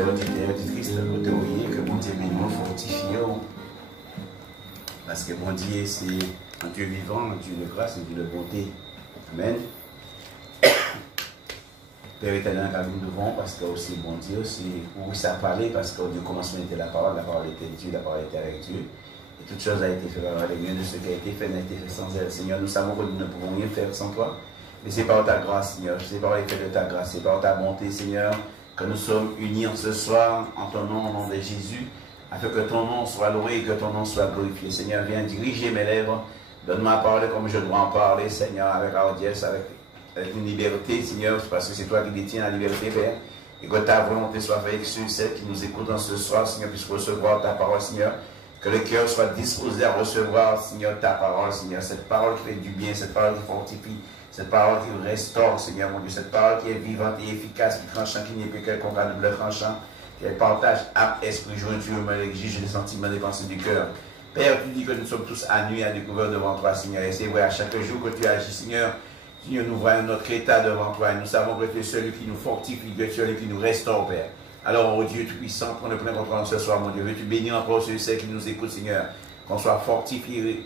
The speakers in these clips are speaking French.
chers auditeurs, auditrices, de voyez que bon Dieu nous fortifie. Parce que bon Dieu, c'est un Dieu vivant, un Dieu de grâce, un Dieu de bonté. Amen. Père éternel, car nous devons, parce que aussi bon Dieu, c'est où ça parlait, parce qu'au Dieu commencement était la parole était Dieu, la parole était avec Dieu. Et toute chose a été faite par les liens de ce qui a été fait n'a été fait sans elle. Seigneur, nous savons que nous ne pouvons rien faire sans toi. Mais c'est par ta grâce, Seigneur, c'est par l'effet de ta grâce, c'est par ta bonté, Seigneur, que nous sommes unis en ce soir, en ton nom, au nom de Jésus, afin que ton nom soit loué et que ton nom soit glorifié. Seigneur, viens diriger mes lèvres, donne-moi à parler comme je dois en parler, Seigneur, avec audience, avec une liberté, Seigneur, parce que c'est toi qui détiens la liberté, Père, et que ta volonté soit faite avec ceux et celles qui nous écoutent en ce soir, Seigneur, puisse recevoir ta parole, Seigneur, que le cœur soit disposé à recevoir, Seigneur, ta parole, Seigneur, cette parole qui fait du bien, cette parole qui fortifie, cette parole qui restaure, Seigneur mon Dieu, cette parole qui est vivante et efficace, qui tranchant, qui n'est plus quelconque à double tranchant, qui partage âme, esprit, jointure, me l'exige les sentiments, les pensées du cœur. Père, tu dis que nous sommes tous à nuit, à découvert devant toi, Seigneur, et c'est vrai, à chaque jour que tu agis, Seigneur, Seigneur, nous voyons notre état devant toi, et nous savons que tu es celui qui nous fortifie, que tu es celui qui nous restaure, Père. Alors, oh Dieu Tout-Puissant, prends le plein contrôle ce soir, mon Dieu, veux-tu bénir encore ceux et celles qui nous écoutent, Seigneur, qu'on soit fortifié,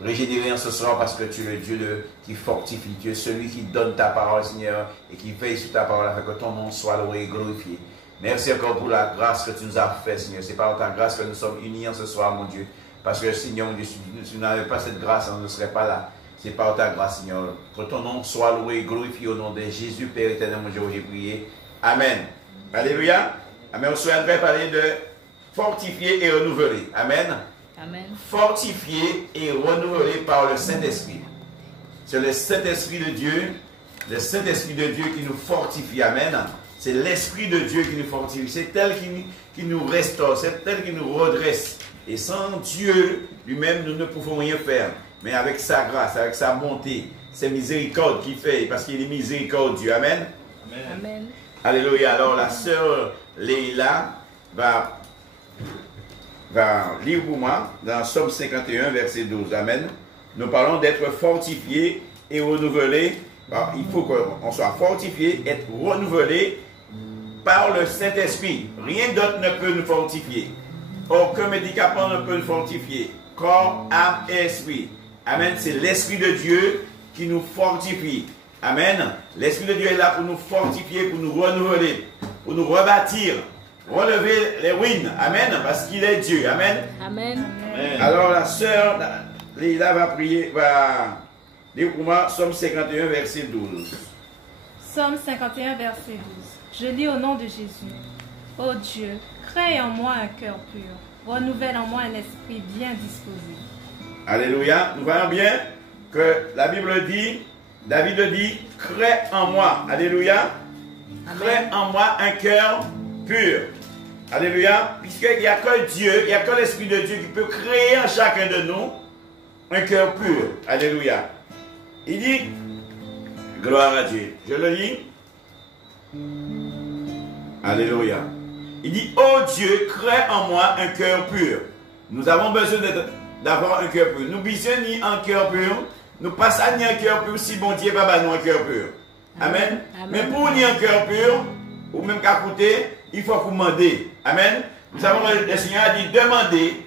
régénéré en ce soir parce que tu es le Dieu qui fortifie. Tu es celui qui donne ta parole, Seigneur, et qui veille sur ta parole afin que ton nom soit loué et glorifié. Merci encore pour la grâce que tu nous as faite, Seigneur. C'est par ta grâce que nous sommes unis en ce soir, mon Dieu. Parce que, Seigneur, mon Dieu, si tu n'avais pas cette grâce, on ne serait pas là. C'est par ta grâce, Seigneur. Que ton nom soit loué et glorifié au nom de Jésus, Père éternel, mon Dieu, j'ai prié. Amen. Alléluia. Amen. On souhaiterait parler de fortifier et renouveler. Amen. Amen. Fortifié et renouvelé par le Saint-Esprit. C'est le Saint-Esprit de Dieu, qui nous fortifie. Amen. C'est l'Esprit de Dieu qui nous fortifie. C'est elle qui nous restaure, c'est elle qui nous redresse. Et sans Dieu lui-même, nous ne pouvons rien faire. Mais avec sa grâce, avec sa bonté, ses miséricordes qu'il fait, parce qu'il est miséricordieux. Amen. Amen. Amen. Alléluia. Alors la sœur Leïla va lire pour moi dans Somme 51, verset 12. Amen. Nous parlons d'être fortifié et renouvelé. Alors, il faut qu'on soit fortifié, être renouvelé par le Saint-Esprit. Rien d'autre ne peut nous fortifier. Aucun médicament ne peut nous fortifier. Corps, âme et esprit. Amen. C'est l'Esprit de Dieu qui nous fortifie. Amen. L'Esprit de Dieu est là pour nous fortifier, pour nous renouveler, pour nous rebâtir, relever les ruines. Amen. Parce qu'il est Dieu. Amen. Amen. Amen. Alors la sœur Leïla va prier, va lire pour moi Somme 51, verset 12. Somme 51, verset 12. Je lis au nom de Jésus. Ô Dieu, crée en moi un cœur pur, renouvelle en moi un esprit bien disposé. Alléluia. Nous voyons bien que la Bible dit, David dit, crée en moi. Alléluia. Crée en moi un cœur pur. Alléluia. Puisqu'il n'y a que Dieu, il n'y a que l'Esprit de Dieu qui peut créer en chacun de nous un cœur pur. Alléluia. Il dit, gloire à Dieu. Je le lis. Alléluia. Il dit, ô Dieu, crée en moi un cœur pur. Nous avons besoin d'avoir un cœur pur. Nous bisons ni un cœur pur. Nous passons ni un cœur pur si bon Dieu va nous un cœur pur. Amen. Amen. Mais pour ni un cœur pur, ou même qu'à côté, il faut demander. Amen. Nous avons le Seigneur a dit, demandez,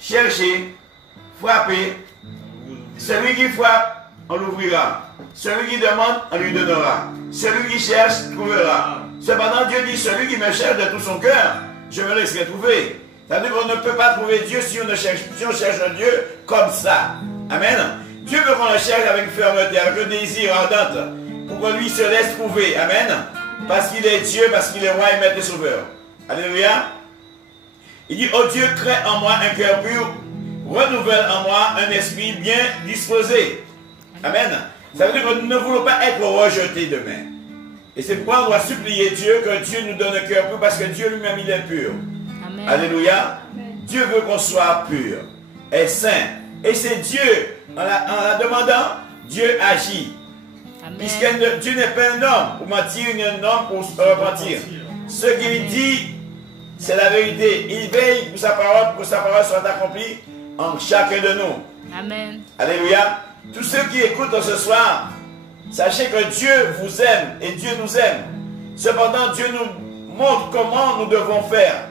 cherchez, frappez. Celui qui frappe, on l'ouvrira. Celui qui demande, on lui donnera. Celui qui cherche, trouvera. Cependant, Dieu dit, celui qui me cherche de tout son cœur, je me laisserai trouver. C'est-à-dire qu'on ne peut pas trouver Dieu si on cherche un Dieu comme ça. Amen. Dieu veut qu'on le cherche avec une fermeté, avec un désir ardent, pour qu'on lui se laisse trouver. Amen. Parce qu'il est Dieu, parce qu'il est roi et maître et sauveur. Alléluia. Il dit, oh Dieu, crée en moi un cœur pur, renouvelle en moi un esprit bien disposé. Amen. Ça veut dire que nous ne voulons pas être rejetés demain. Et c'est pourquoi on doit supplier Dieu, que Dieu nous donne un cœur pur, parce que Dieu lui-même, il est pur. Amen. Alléluia. Amen. Dieu veut qu'on soit pur et saint. Et c'est Dieu, en la demandant, Dieu agit. Puisque Dieu n'est pas un homme pour mentir, ni un homme pour se repentir. Ce qu'il dit, c'est la vérité. Il veille pour que sa parole soit accomplie en chacun de nous. Amen. Alléluia. Tous ceux qui écoutent ce soir, sachez que Dieu vous aime et Dieu nous aime. Cependant, Dieu nous montre comment nous devons faire.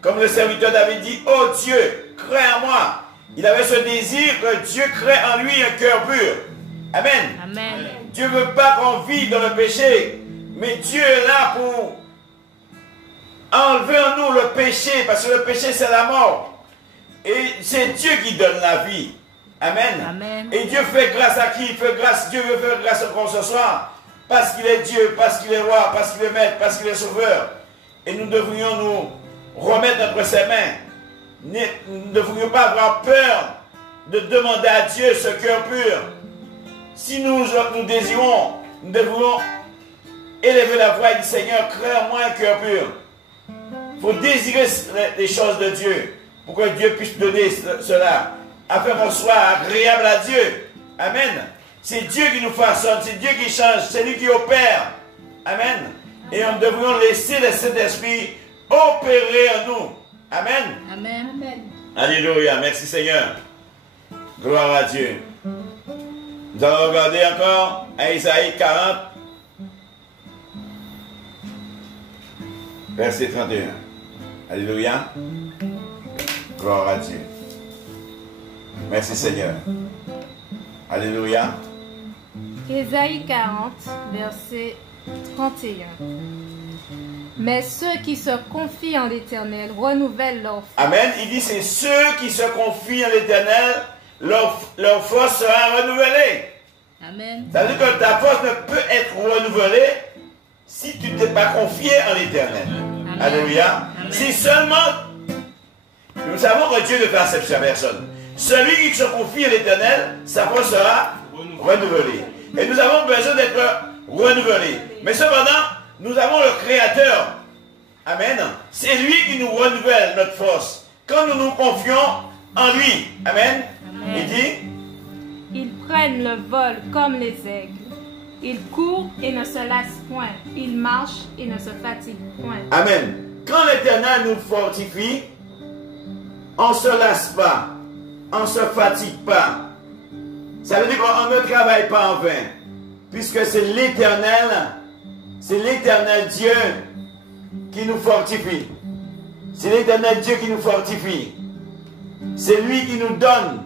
Comme le serviteur David dit, oh Dieu, crée en moi. Il avait ce désir que Dieu crée en lui un cœur pur. Amen. Amen. Dieu ne veut pas qu'on vive dans le péché, mais Dieu est là pour enlever en nous le péché, parce que le péché c'est la mort. Et c'est Dieu qui donne la vie. Amen. Amen. Et Dieu fait grâce à qui? Il fait grâce, Dieu veut faire grâce encore ce soir. Parce qu'il est Dieu, parce qu'il est roi, parce qu'il est maître, parce qu'il est sauveur. Et nous devrions nous remettre entre ses mains. Nous ne devrions pas avoir peur de demander à Dieu ce cœur pur. Si nous désirons, nous devrions élever la voix et dire, Seigneur, crée en moi un cœur pur. Il faut désirer les choses de Dieu pour que Dieu puisse donner cela, afin qu'on soit agréable à Dieu. Amen. C'est Dieu qui nous façonne, c'est Dieu qui change, c'est lui qui opère. Amen. Et nous devrions laisser le Saint-Esprit opérer en nous. Amen. Amen. Amen. Alléluia. Merci Seigneur. Gloire à Dieu. Nous allons regarder encore à Isaïe 40, verset 31. Alléluia. Gloire à Dieu. Merci Seigneur. Alléluia. Ésaïe 40, verset 31. Mais ceux qui se confient en l'Éternel renouvellent leur force. Amen. Il dit, c'est ceux qui se confient en l'Éternel, leur force sera renouvelée. Amen. Ça veut dire que ta force ne peut être renouvelée si tu ne t'es pas confié en l'Éternel. Alléluia. Si seulement, nous savons que Dieu ne fait acception à personne. Celui qui se confie à l'Éternel, sa force sera renouvelée. Et nous avons besoin d'être renouvelés. Mais cependant, nous avons le Créateur. Amen. C'est lui qui nous renouvelle notre force. Quand nous nous confions en lui. Amen. Amen. Il dit, Ils prennent le vol comme les aigles. Ils courent et ne se lassent point. Ils marchent et ne se fatiguent point. Amen. Quand l'Éternel nous fortifie, on ne se lasse pas. On ne se fatigue pas. Ça veut dire qu'on ne travaille pas en vain. Puisque c'est l'Éternel Dieu qui nous fortifie. C'est l'Éternel Dieu qui nous fortifie. C'est lui qui nous donne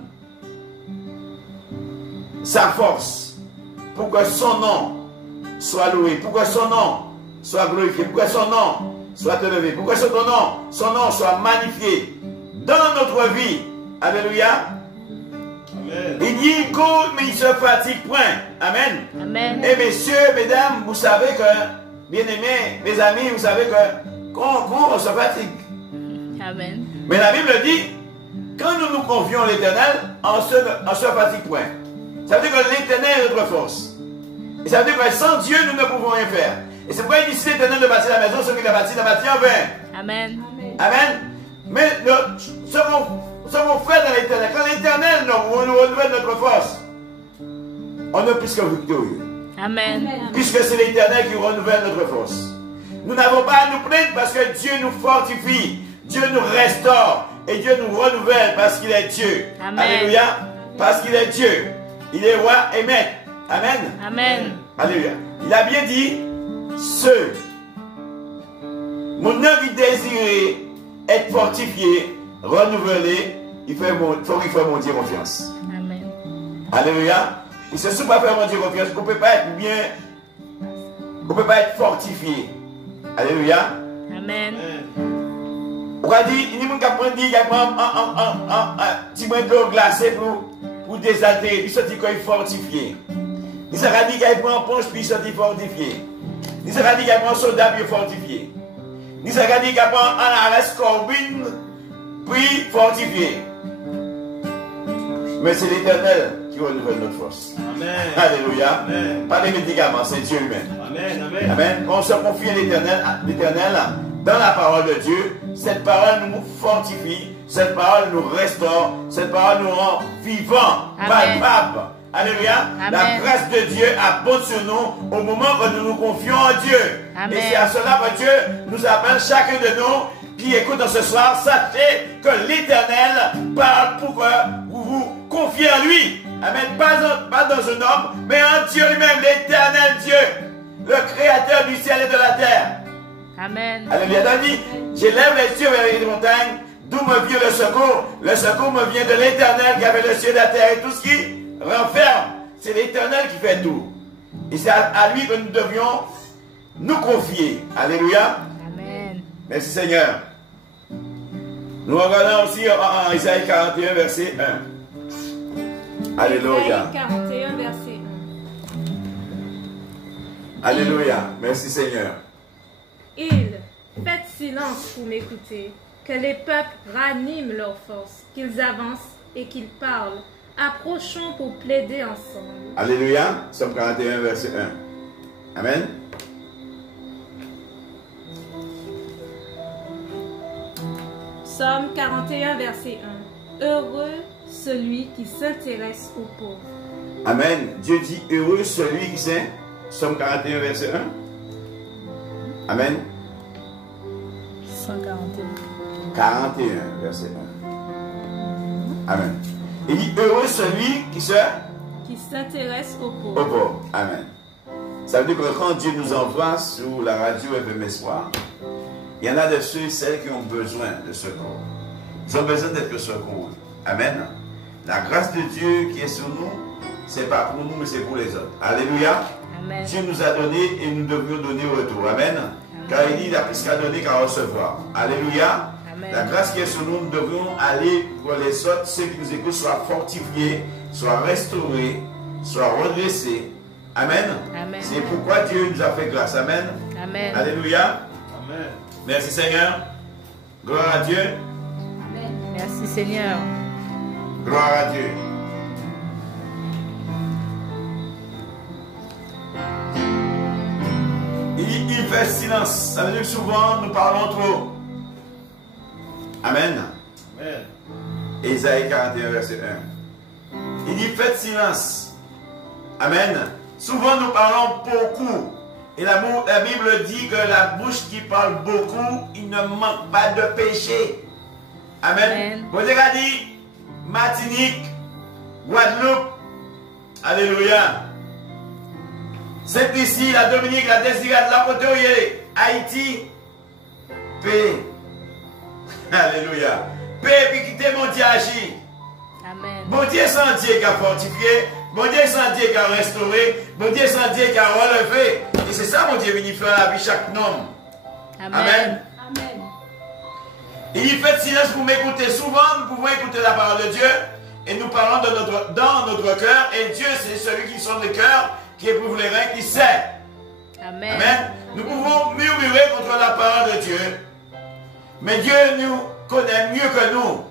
sa force pour que son nom soit loué, pour que son nom soit glorifié, pour que son nom soit élevé, pour que son nom soit magnifié dans notre vie. Alléluia. Amen. Il dit, il court, mais il ne se fatigue point. Amen. Amen. Et messieurs, mesdames, vous savez que, bien-aimés, mes amis, vous savez que quand on court, on se fatigue. Amen. Mais la Bible dit, quand nous nous confions à l'Éternel, on ne se fatigue point. Ça veut dire que l'Éternel est notre force. Et ça veut dire que sans Dieu, nous ne pouvons rien faire. Et c'est pourquoi il dit, si l'Éternel de bâtir la maison, ceux qui la bâtit en vain. Amen. Amen. Mais ce qu'on fait dans l'Éternel, quand l'Éternel nous renouvelle notre force, on est plus que victorieux. Amen. Puisque c'est l'Éternel qui renouvelle notre force. Nous n'avons pas à nous plaindre parce que Dieu nous fortifie, Dieu nous restaure et Dieu nous renouvelle parce qu'il est Dieu. Amen. Alléluia. Parce qu'il est Dieu. Il est roi et maître. Amen. Amen. Alléluia. Il a bien dit, ceux, mon œuvre désirait être fortifié, renouvelé, il faut qu'il fasse mon Dieu confiance. Amen. Alléluia. Et c'est ce qu'on peut faire mon Dieu confiance, on ne peut pas être bien, on ne peut pas être fortifié. Alléluia. Amen. On a dit, il y a des gens qui prennent un petit peu d'eau glacée pour désaltérer, puis sortir quand il est fortifié. Il s'est dit qu'il prend un ponche, puis il sortit fortifié. Il s'est dit qu'il prend un soldat, puis il est fortifié. Il s'est dit qu'il prend un arrêt corbine, puis fortifié. Mais c'est l'Éternel qui renouvelle notre force. Amen. Alléluia. Amen. Pas des médicaments, c'est Dieu lui-même. Amen. Amen. Amen. On se confie à l'Éternel dans la parole de Dieu. Cette parole nous fortifie, cette parole nous restaure, cette parole nous rend vivants, palpables. Alléluia. Amen. La grâce de Dieu abonde sur nous au moment que nous nous confions en Dieu. Amen. Et c'est à cela que Dieu nous appelle chacun de nous qui écoute ce soir. Sachez que l'Éternel parle pour que vous vous confiez en lui. Amen. Pas dans un homme, mais en Dieu lui-même, l'Éternel Dieu, le Créateur du ciel et de la terre. Amen. Alléluia. David, j'élève les yeux vers les montagnes, d'où me vient le secours. Le secours me vient de l'Éternel qui avait le ciel, la terre et tout ce qui renferme. C'est l'Éternel qui fait tout. Et c'est à lui que nous devions nous confier. Alléluia. Amen. Merci Seigneur. Nous regardons aussi en Isaïe 41, verset 1. Alléluia. Isaïe 41, verset 1. Alléluia. Merci Seigneur. Faites silence pour m'écouter, que les peuples raniment leur force, qu'ils avancent et qu'ils parlent. Approchons pour plaider ensemble. Alléluia. Somme 41, verset 1. Amen. Somme 41, verset 1. Heureux celui qui s'intéresse aux pauvres. Amen. Dieu dit heureux celui qui s'intéresse. Somme 41, verset 1. Amen. 141. 41, verset 1. Amen. Il dit heureux celui qui s'intéresse aux pauvres. Aux pauvres. Amen. Ça veut dire que quand Dieu nous envoie sur la radio FM Espoir, il y en a de ceux et celles qui ont besoin de secours. Ils ont besoin d'être secourus. Amen. La grâce de Dieu qui est sur nous, ce n'est pas pour nous, mais c'est pour les autres. Alléluia. Amen. Dieu nous a donné et nous devons donner au retour. Amen. Car il dit, il a plus qu'à donner qu'à recevoir. Alléluia. Amen. La grâce qui est sur nous, nous devons aller pour les autres, ceux qui nous écoutent, soient fortifiés, soient restaurés, soient redressés. Amen. Amen. C'est pourquoi Dieu nous a fait grâce. Amen. Amen. Alléluia. Amen. Merci Seigneur. Gloire à Dieu. Amen. Merci Seigneur. Gloire à Dieu. Il fait silence. Ça veut dire que souvent nous parlons trop. Amen. Amen. Isaïe 41, verset 1. Il dit faites silence. Amen. Souvent nous parlons beaucoup. Et la Bible dit que la bouche qui parle beaucoup, il ne manque pas de péché. Amen. Vous avez dit Martinique, Guadeloupe. Alléluia. C'est ici, la Dominique, la Désirade, la côté Haïti. Paix. Alléluia. Paix, puis quitter mon Dieu agir. Amen. Bon Dieu sans Dieu qui a fortifié. Bon Dieu sans Dieu qui a restauré. Bon Dieu sans Dieu qui a relevé. Et c'est ça, mon Dieu, venu faire la vie chaque homme. Amen. Amen. Amen. Il dit faites silence pour m'écouter. Souvent, nous pouvons écouter la parole de Dieu et nous parlons dans notre cœur. Et Dieu, c'est celui qui sonde le cœur, qui éprouve les reins, qui sait. Amen. Amen. Nous pouvons murmurer contre la parole de Dieu. Mais Dieu nous connaît mieux que nous.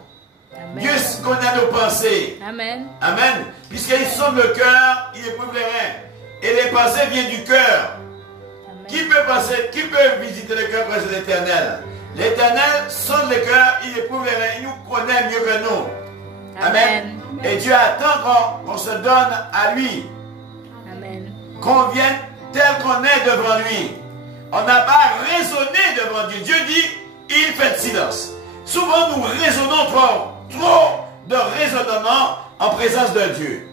Amen. Dieu connaît nos pensées. Amen. Amen. Puisqu'il sonde le cœur, il éprouve les reins. Et les pensées viennent du cœur. Qui peut visiter le cœur près de l'Éternel? L'Éternel sonde le cœur, il éprouve les reins, il nous connaît mieux que nous. Amen. Amen. Et Dieu attend qu'on se donne à lui. Amen. Qu'on vienne tel qu'on est devant lui. On n'a pas raisonné devant Dieu. Dieu dit, il fait silence. Souvent nous raisonnons trop de raisonnement en présence de Dieu.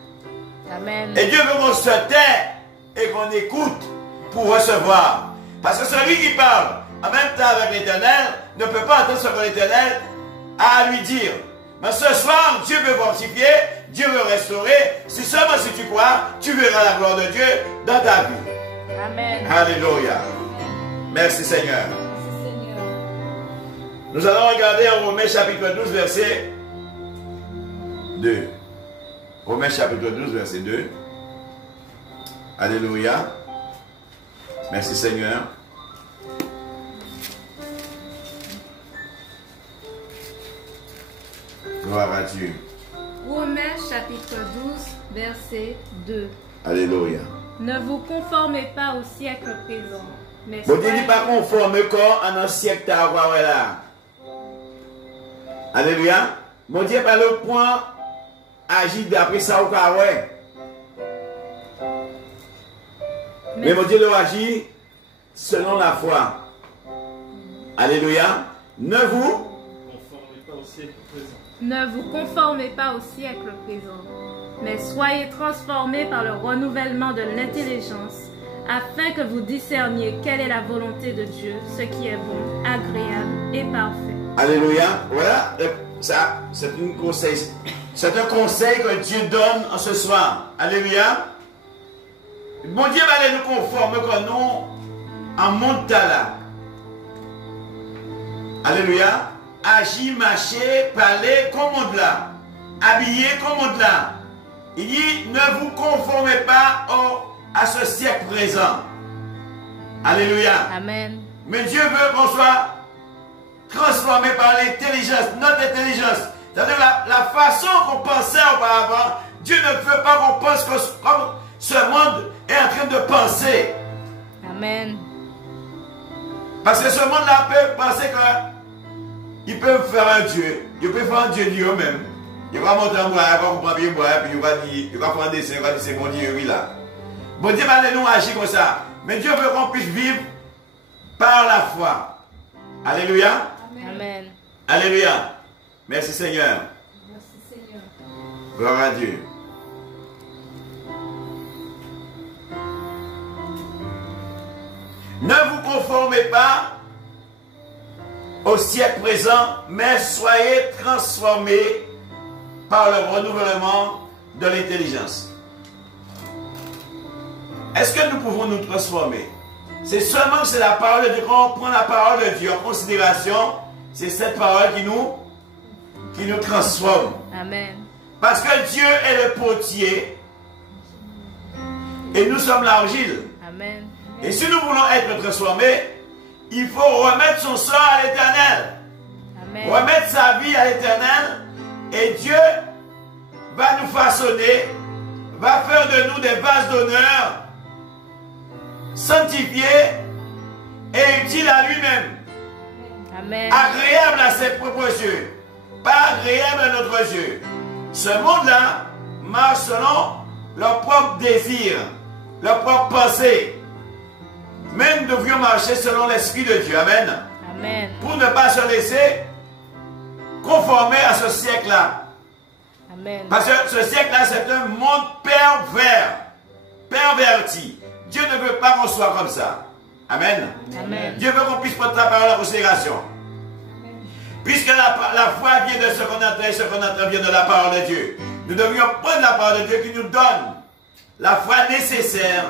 Amen. Et Dieu veut qu'on se tait et qu'on écoute pour recevoir. Parce que celui qui parle en même temps avec l'Éternel ne peut pas entendre ce que l'Éternel a à lui dire. Mais ce soir, Dieu veut fortifier, Dieu veut restaurer. Si seulement si tu crois, tu verras la gloire de Dieu dans ta vie. Amen. Alléluia. Amen. Merci Seigneur. Merci Seigneur. Nous allons regarder en Romains chapitre 12, verset 2. Romains chapitre 12, verset 2. Alléluia. Merci Seigneur. Gloire à Dieu. Romains chapitre 12, verset 2. Alléluia. Ne vous conformez pas au siècle présent, mais Bon Dieu n'est pas conforme quand en un siècle à avoir là. Alléluia. Mon Dieu pas le point agit d'après ça au cas ouais. Mais mon Dieu le agit selon la foi. Alléluia. Ne vous conformez pas au siècle présent, mais soyez transformés par le renouvellement de l'intelligence, afin que vous discerniez quelle est la volonté de Dieu, ce qui est bon, agréable et parfait. Alléluia. Voilà, ça, c'est un conseil. C'est un conseil que Dieu donne en ce soir. Alléluia. Bon Dieu va aller nous conformer comme nous en monde là. Alléluia. Agir, marcher, parler comme monde là. Habiller comme monde là. Il dit, ne vous conformez pas à ce siècle présent. Alléluia. Amen. Mais Dieu veut qu'on soit transformé par l'intelligence, notre intelligence. C'est-à-dire la façon qu'on pensait auparavant, Dieu ne veut pas qu'on pense comme ce monde est en train de penser. Amen. Parce que ce monde-là peut penser qu'il peut faire un Dieu. Il peut faire un Dieu lui-même. Il va monter en bois, il va comprendre bien bois, puis il va faire un dessin, il va dire c'est mon Dieu, oui là. Bon Dieu va nous agir comme ça. Mais Dieu veut qu'on puisse vivre par la foi. Alléluia. Amen. Alléluia. Merci Seigneur. Merci Seigneur. Gloire à Dieu. Ne vous conformez pas au siècle présent, mais soyez transformés par le renouvellement de l'intelligence. Est-ce que nous pouvons nous transformer? C'est seulement que c'est la parole de Dieu. Quand on prend la parole de Dieu en considération, c'est cette parole qui nous transforme. Amen. Parce que Dieu est le potier et nous sommes l'argile. Amen. Et si nous voulons être transformés, il faut remettre son sort à l'Éternel. Remettre sa vie à l'Éternel. Et Dieu va nous façonner, va faire de nous des vases d'honneur, sanctifiés et utiles à lui-même. Agréable à ses propres yeux, pas agréable à notre yeux. Ce monde-là marche selon leurs propres désirs, leurs propres pensées. Mais nous devrions marcher selon l'Esprit de Dieu. Amen. Amen. Pour ne pas se laisser conformer à ce siècle-là. Amen. Parce que ce siècle-là, c'est un monde pervers, perverti. Dieu ne veut pas qu'on soit comme ça. Amen. Amen. Dieu veut qu'on puisse prendre la parole en considération. Puisque la foi vient de ce qu'on entend et ce qu'on entend vient de la parole de Dieu. Nous devrions prendre la parole de Dieu qui nous donne la foi nécessaire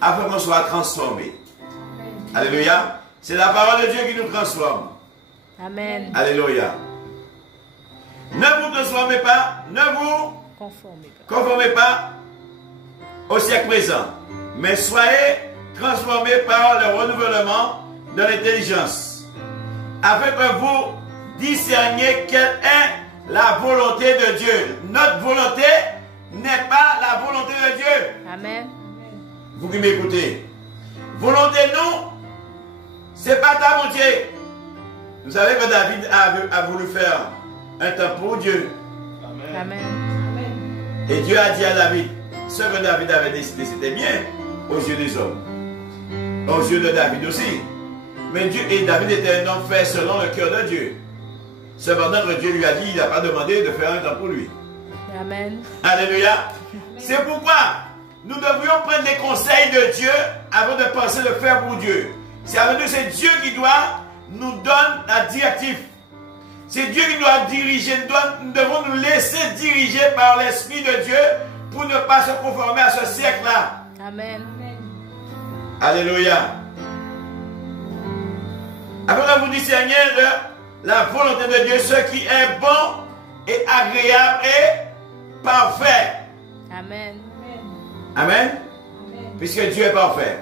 afin qu'on soit transformé. Alléluia. C'est la parole de Dieu qui nous transforme. Amen. Alléluia. Ne vous transformez pas, ne vous conformez pas au siècle présent, mais soyez transformés par le renouvellement de l'intelligence, afin que vous discerniez quelle est la volonté de Dieu. Notre volonté n'est pas la volonté de Dieu. Amen. Vous qui m'écoutez, volonté nous, c'est pas ta volonté. Vous savez que David a voulu faire un temple pour Dieu. Amen. Et Dieu a dit à David, ce que David avait décidé, c'était bien aux yeux des hommes. Aux yeux de David aussi. Mais Dieu, et David était un homme fait selon le cœur de Dieu. Cependant que Dieu lui a dit, il n'a pas demandé de faire un temple pour lui. Amen. Alléluia. C'est pourquoi nous devrions prendre les conseils de Dieu avant de penser le faire pour Dieu. C'est Dieu qui doit nous donner la directive. C'est Dieu qui doit diriger. Nous devons nous laisser diriger par l'Esprit de Dieu pour ne pas se conformer à ce siècle-là. Amen. Alléluia. Afin que vous discerniez la volonté de Dieu, ce qui est bon et agréable et parfait. Amen. Amen. Puisque Dieu est parfait.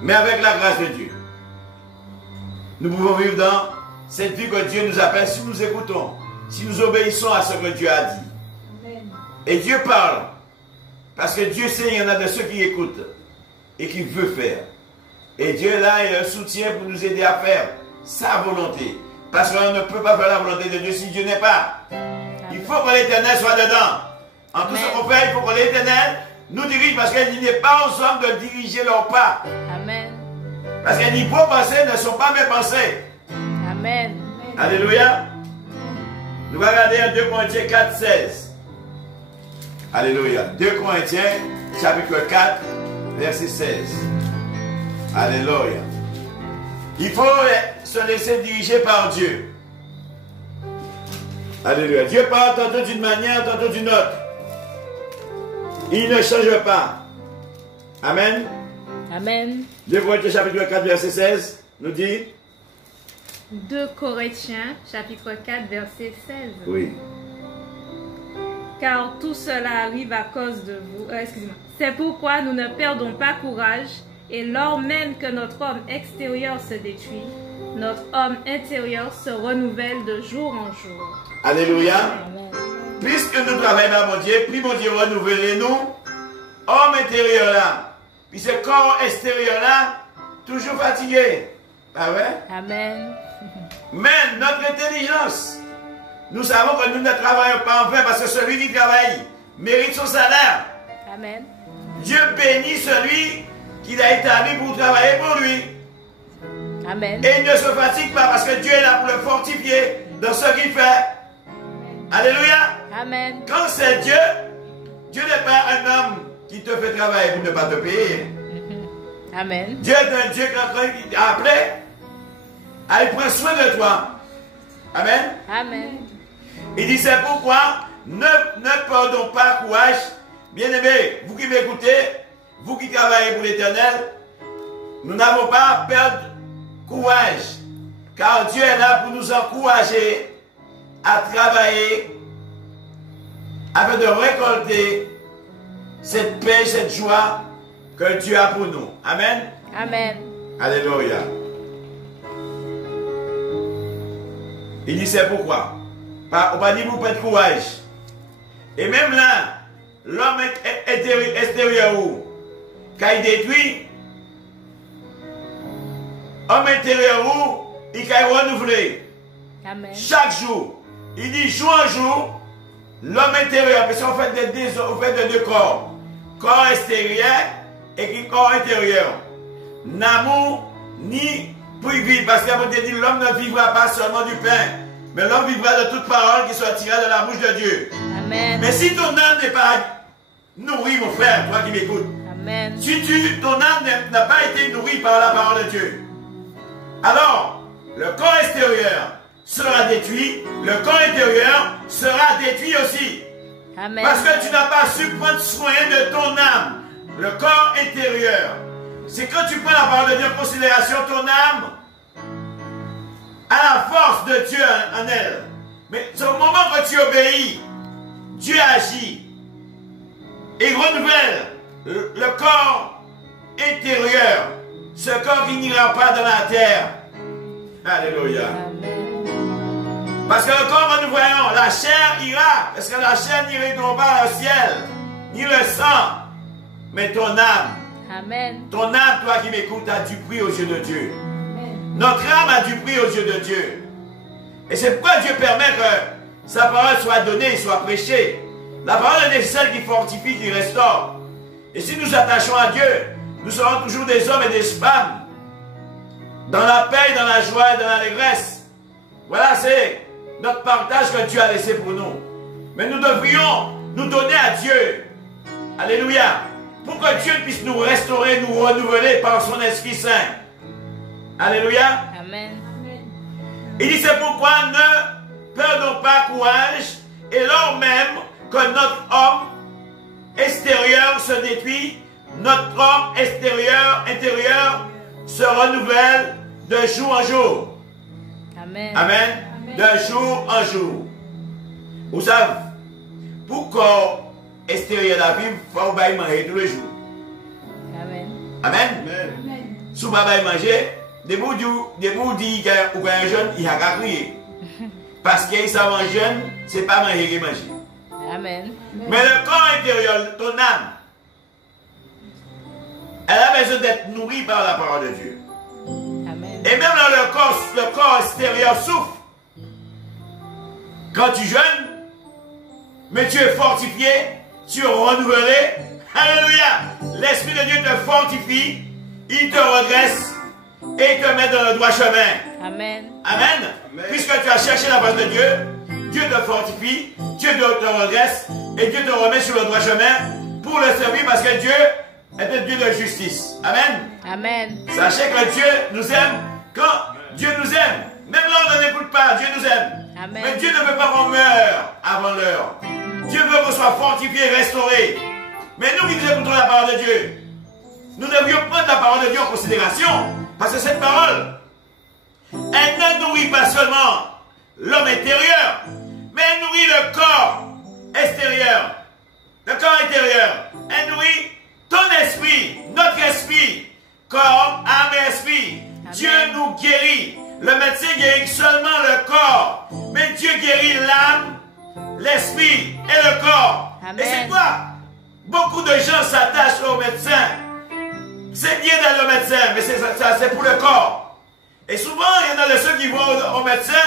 Mais avec la grâce de Dieu, nous pouvons vivre dans cette vie que Dieu nous appelle si nous écoutons, si nous obéissons à ce que Dieu a dit. Amen. Et Dieu parle. Parce que Dieu sait, il y en a de ceux qui écoutent et qui veulent faire. Et Dieu est là et le soutien pour nous aider à faire sa volonté. Parce qu'on ne peut pas faire la volonté de Dieu si Dieu n'est pas. Amen. Il faut que l'Éternel soit dedans. En tout ce qu'on fait, il faut que l'Éternel nous dirige parce qu'il n'est pas aux hommes de diriger leurs pas. Amen. Parce que les vos pensées ne sont pas mes pensées. Amen. Alléluia. Nous allons regarder en 2 Corinthiens 4, 16. Alléluia. 2 Corinthiens, chapitre 4, verset 16. Alléluia. Il faut se laisser diriger par Dieu. Alléluia. Dieu parle tantôt d'une manière, tantôt d'une autre. Il ne change pas. Amen. Amen. 2 Corinthiens chapitre 4 verset 16 nous dit. 2 Corinthiens chapitre 4 verset 16. Oui. Car tout cela arrive à cause de vous. Excusez-moi. C'est pourquoi nous ne perdons pas courage, et lors même que notre homme extérieur se détruit, notre homme intérieur se renouvelle de jour en jour. Alléluia. Amen. Puisque nous travaillons à mon Dieu, puis mon Dieu renouvelez-nous, homme intérieur là, puis ce corps extérieur là, toujours fatigué. Ah ouais? Amen. Mais notre intelligence, nous savons que nous ne travaillons pas en vain parce que celui qui travaille mérite son salaire. Amen. Dieu bénit celui qu'il a établi pour travailler pour lui. Amen. Et il ne se fatigue pas parce que Dieu est là pour le fortifier dans ce qu'il fait. Alléluia. Amen. Quand c'est Dieu, Dieu n'est pas un homme qui te fait travailler pour ne pas te payer. Amen. Dieu est un Dieu qui t'a appelé, il prend soin de toi. Amen. Amen. Il dit c'est pourquoi ne perdons pas courage. Bien-aimés, vous qui m'écoutez, vous qui travaillez pour l'Éternel, nous n'avons pas à perdre courage, car Dieu est là pour nous encourager à travailler afin de récolter cette paix, cette joie que Dieu a pour nous. Amen. Amen. Alléluia. Il dit c'est pourquoi. On va dire vous prenez courage. Et même là, l'homme extérieur quand il détruit, homme intérieur il peut renouveler. Amen. Chaque jour. Il dit jour en jour, l'homme intérieur, parce qu'on fait de deux corps. Corps extérieur et corps intérieur. N'amour ni pour vivre, parce qu'on dit l'homme ne vivra pas seulement du pain, mais l'homme vivra de toute parole qui sortira de la bouche de Dieu. Amen. Mais si ton âme n'est pas nourrie, mon frère, toi qui m'écoutes, Amen. si ton âme n'a pas été nourrie par la parole de Dieu, alors le corps extérieur sera détruit, le corps intérieur sera détruit aussi. Amen. Parce que tu n'as pas su prendre soin de ton âme, le corps intérieur. C'est quand tu prends la parole de Dieu en considération, ton âme a la force de Dieu en elle. Mais au moment que tu obéis, Dieu agit et renouvelle le corps intérieur, ce corps qui n'ira pas dans la terre. Alléluia. Amen. Parce que le corps renouvelant, la chair ira, parce que la chair n'ira pas au ciel, ni le sang, mais ton âme. Amen. Ton âme, toi qui m'écoutes, a du prix aux yeux de Dieu. Notre âme a du prix aux yeux de Dieu. Et c'est pourquoi Dieu permet que sa parole soit donnée, soit prêchée. La parole est celle qui fortifie, qui restaure. Et si nous attachons à Dieu, nous serons toujours des hommes et des femmes dans la paix, dans la joie et dans l'allégresse. Voilà, c'est notre partage que Dieu a laissé pour nous. Mais nous devrions nous donner à Dieu. Alléluia. Pour que Dieu puisse nous restaurer, nous renouveler par son Esprit Saint. Alléluia. Amen. Il dit c'est pourquoi ne perdons pas courage, et lors même que notre homme extérieur se détruit, notre homme intérieur se renouvelle de jour en jour. Amen. Amen. De jour en jour. Vous savez, pour corps extérieur la vie, il faut manger tous les jours. Amen. Amen. Si vous ne pouvez pas manger, des bouts disent qu'un jeune, il a qu'à crier. Parce qu'ils savent un jeune, ce n'est pas manger qui manger. Amen. Mais le corps intérieur, ton âme, elle a besoin d'être nourrie par la parole de Dieu. Amen. Et même là, le corps extérieur souffre. Quand tu jeûnes, mais tu es fortifié, tu es renouvelé. Alléluia. L'Esprit de Dieu te fortifie, il te redresse et il te met dans le droit chemin. Amen. Amen. Puisque tu as cherché la face de Dieu, Dieu te fortifie, Dieu te redresse et Dieu te remet sur le droit chemin pour le servir parce que Dieu est un Dieu de justice. Amen. Amen. Sachez que Dieu nous aime quand Dieu nous aime. Même là, on n'écoute pas, Dieu nous aime. Amen. Mais Dieu ne veut pas qu'on meure avant l'heure. Dieu veut qu'on soit fortifié, restauré. Mais nous qui nous écoutons la parole de Dieu, nous devrions prendre la parole de Dieu en considération. Parce que cette parole, elle ne nourrit pas seulement l'homme intérieur, mais elle nourrit le corps extérieur. Le corps intérieur. Elle nourrit ton esprit, notre esprit, corps, âme et esprit. Amen. Dieu nous guérit. Le médecin guérit seulement le corps, mais Dieu guérit l'âme, l'esprit et le corps. Amen. Et c'est quoi? Beaucoup de gens s'attachent au médecin. C'est bien d'aller au médecin, mais c'est pour le corps. Et souvent, il y en a de ceux qui vont au médecin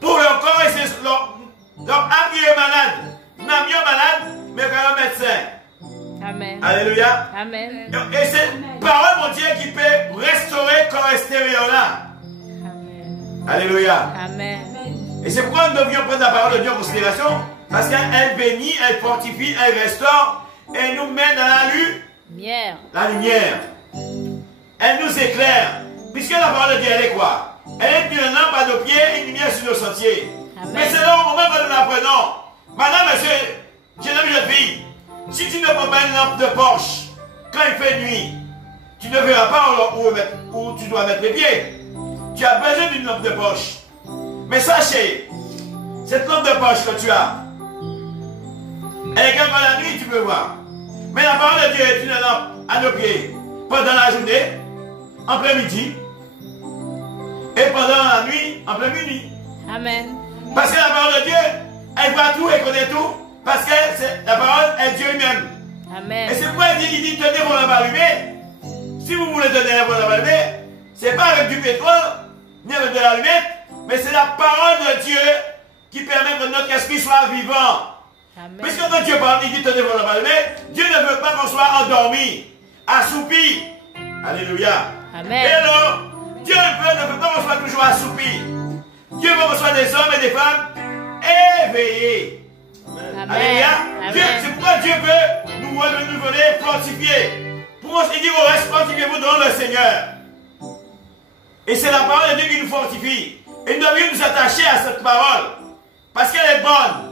pour leur corps et c'est leur âme qui est malade. N'a mieux malade, mais quand un médecin. Amen. Alléluia. Amen. Et c'est parole, mon Dieu, qui peut restaurer le corps extérieur là. Amen. Alléluia. Amen. Et c'est pourquoi nous devions prendre la parole de Dieu en considération. Parce qu'elle bénit, elle fortifie, elle restaure, elle nous met dans la lumière. La lumière. Elle nous éclaire. Puisque la parole de Dieu, elle est quoi? Elle est une lampe à nos pieds et une lumière sur nos sentiers. Amen. Mais c'est là au moment où nous l'apprenons. Madame, monsieur, jeune homme, jeune fille, si tu ne prends pas une lampe de poche, quand il fait nuit, tu ne verras pas où tu dois mettre les pieds. Tu as besoin d'une lampe de poche. Mais sachez, cette lampe de poche que tu as, elle est quand la nuit, tu peux voir. Mais la parole de Dieu est une lampe à nos pieds pendant la journée, en plein midi, et pendant la nuit, en plein minuit. Amen. Parce que la parole de Dieu, elle voit tout, elle connaît tout, parce que la parole est Dieu lui-même. Amen. Et c'est pourquoi il dit tenez vos lampes allumées. Si vous voulez tenir vos lampes allumées, ce n'est pas avec du pétrole, ni avec de l'allumette, mais c'est la parole de Dieu qui permet que notre esprit soit vivant. Amen. Puisque quand Dieu parle, il dit tenez vos lampes allumées, Dieu ne veut pas qu'on soit endormi, assoupi. Alléluia. Amen. Et alors, Dieu ne veut pas qu'on soit toujours assoupi. Dieu veut qu'on soit des hommes et des femmes éveillés. Amen. Alléluia. C'est pourquoi Dieu veut nous renouveler, fortifier. Pour il dit au reste, fortifiez-vous dans le Seigneur. Et c'est la parole de Dieu qui nous fortifie. Et nous devons nous attacher à cette parole. Parce qu'elle est bonne.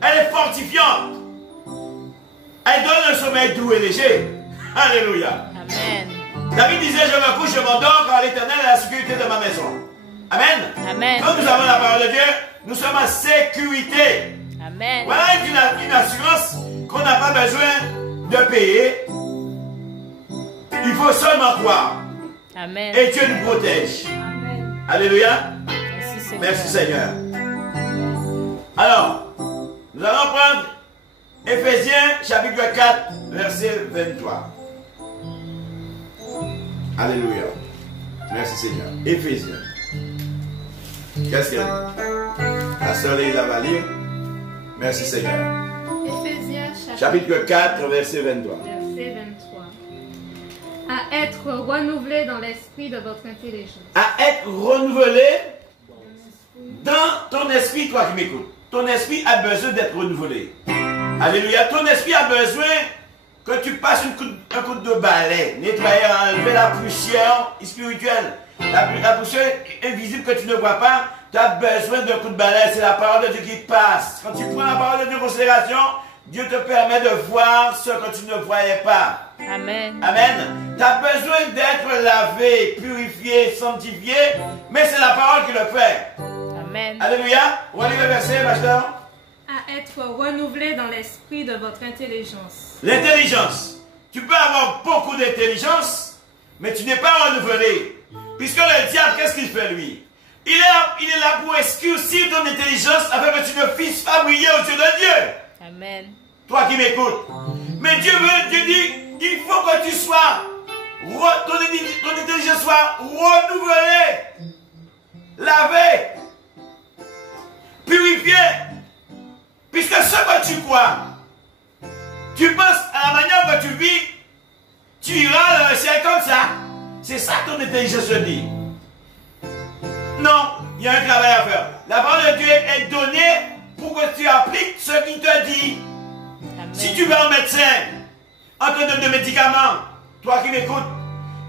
Elle est fortifiante. Elle donne un sommeil doux et léger. Alléluia. Amen. David disait, je me couche, je m'endors, car l'Éternel est la sécurité de ma maison. Amen. Amen. Quand nous avons la parole de Dieu, nous sommes en sécurité. Amen. Voilà une assurance qu'on n'a pas besoin de payer. Il faut seulement croire. Amen. Et Dieu nous protège. Amen. Alléluia. Merci Seigneur. Merci Seigneur. Alors, nous allons prendre Éphésiens chapitre 4, verset 23. Alléluia. Merci Seigneur. Éphésiens. Qu'est-ce qu'il y a? La sœur Léla va lire. Merci Seigneur. Éphésiens chapitre 4, verset 23. Verset 23. À être renouvelé dans l'esprit de votre intelligence. À être renouvelé dans ton esprit, toi qui m'écoutes. Ton esprit a besoin d'être renouvelé. Alléluia. Ton esprit a besoin que tu passes un coup de balai, nettoyer, enlever la poussière spirituelle, la poussière invisible que tu ne vois pas. Tu as besoin d'un coup de balai, c'est la parole de Dieu qui passe. Quand tu prends la parole de Dieu en considération, Dieu te permet de voir ce que tu ne voyais pas. Amen. Amen. Tu as besoin d'être lavé, purifié, sanctifié, mais c'est la parole qui le fait. Amen. Alléluia. On va lire le verset, pasteur. À être renouvelé dans l'esprit de votre intelligence. L'intelligence. Tu peux avoir beaucoup d'intelligence, mais tu n'es pas renouvelé. Puisque le diable, qu'est-ce qu'il fait lui? Il est là pour excurcir ton intelligence afin que tu ne fisses pas briller aux yeux de Dieu. Amen. Toi qui m'écoutes. Mais Dieu dit, il faut que tu sois, ton intelligence soit renouvelée, lavée, purifiée. Puisque ce que tu crois, tu penses à la manière que tu vis, tu iras dans le ciel comme ça. C'est ça que ton intelligence te dit. Non, il y a un travail à faire. La parole de Dieu est donnée pour que tu appliques ce qu'il te dit. Amen. Si tu vas au médecin on te donne des médicaments, toi qui m'écoutes,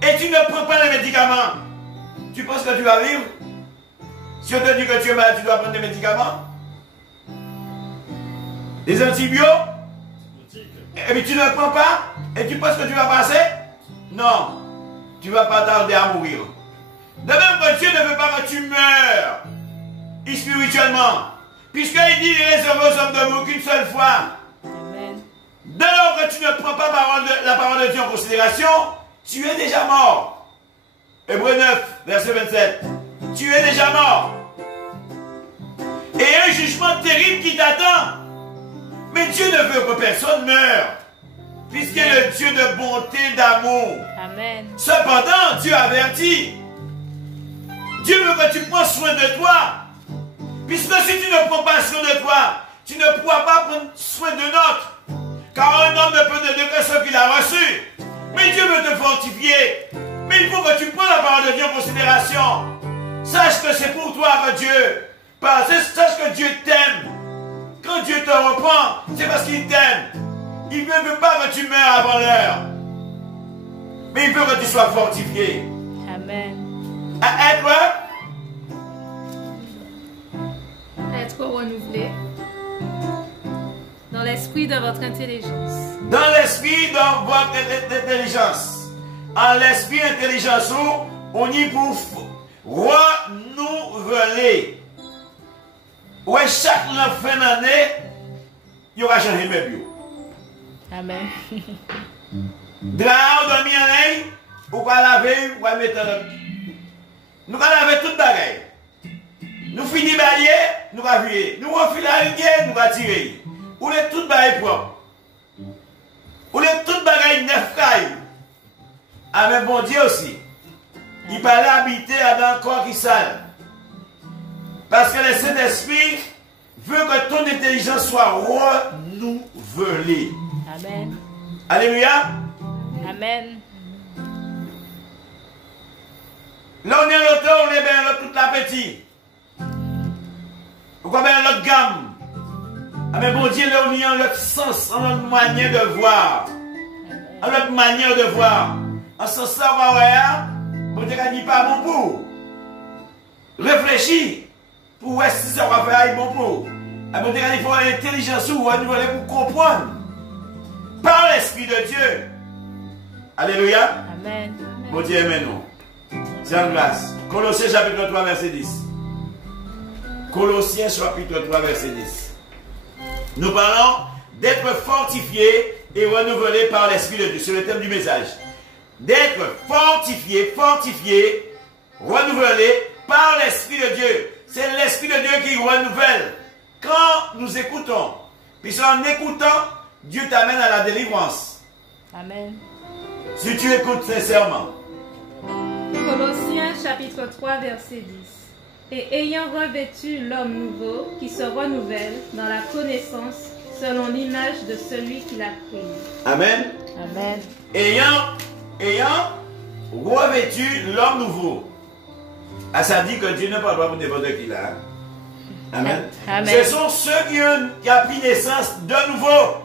et tu ne prends pas les médicaments, tu penses que tu vas vivre? Si on te dit que tu es malade, tu dois prendre des médicaments? Des antibiotiques? Et puis tu ne prends pas? Et tu penses que tu vas passer? Non, tu ne vas pas tarder à mourir. De même que Dieu ne veut pas que tu meurs spirituellement, puisqu'il dit il est réservé aux hommes de vous qu'une seule fois. Amen. Dès lors que tu ne prends pas la parole de Dieu en considération, tu es déjà mort. Hébreux 9, verset 27. Tu es déjà mort. Et un jugement terrible qui t'attend. Mais Dieu ne veut que personne meure, puisqu'il est le Dieu de bonté, d'amour. Amen. Cependant, Dieu avertit. Dieu veut que tu prennes soin de toi. Puisque si tu ne prends pas soin de toi, tu ne pourras pas prendre soin de l'autre. Car un homme ne peut donner que ce qu'il a reçu. Mais Dieu veut te fortifier. Mais il faut que tu prennes la parole de Dieu en considération. Sache que c'est pour toi que Dieu parle. Sache que Dieu t'aime. Quand Dieu te reprend, c'est parce qu'il t'aime. Il ne veut pas que tu meurs avant l'heure. Mais il veut que tu sois fortifié. Amen. Être renouvelé dans l'esprit de votre intelligence. Dans l'esprit de votre intelligence. En l'esprit intelligence, on y pour renouveler. Ouais, chaque fin d'année, il y aura changé mes bio. Amen. Drap, on dormi en aïe, ou pas laver, ou pas mettre dans. Nous allons laver toute bagaille. Nous finissons balayer, nous allons virer. Nous refilons la lumière, nous allons tirer. Ou les toutes bagailles propres. Ou les toutes bagailles neuf cailles. Avec bon Dieu aussi. Il parlait habiter dans un corps qui sale. Parce que le Saint-Esprit veut que ton intelligence soit renouvelée. Amen. Alléluia. Amen. Là, on est l'autre, on est bien toute la petite. Ou bien l'autre gamme. Ah, mais bon Dieu, là, on est en l'autre sens, en l'autre manière de voir. En l'autre manière de voir. En ce sens, on va voir, bon Dieu, il dit pas bon pour. Réfléchis. Pour voir si ça va faire bon pour. Ah, bon Dieu, il faut l'intelligence ou renouveler pour comprendre. Par l'Esprit de Dieu. Alléluia. Amen. Bon Dieu, amen. C'est en grâce. Colossiens chapitre 3, verset 10. Colossiens chapitre 3, verset 10. Nous parlons d'être fortifié et renouvelé par l'Esprit de Dieu. C'est le thème du message. D'être fortifié, renouvelé par l'Esprit de Dieu. C'est l'Esprit de Dieu qui renouvelle. Quand nous écoutons, puisqu'en écoutant, Dieu t'amène à la délivrance. Amen. Si tu écoutes sincèrement. Colossiens chapitre 3 verset 10. Et ayant revêtu l'homme nouveau qui se renouvelle dans la connaissance selon l'image de celui qui l'a créé. Amen. Amen. Ayant revêtu l'homme nouveau. Ah, ça dit que Dieu ne parle pas pour n'importe qui là. Amen. Amen. Ce sont ceux qui ont pris naissance de nouveau.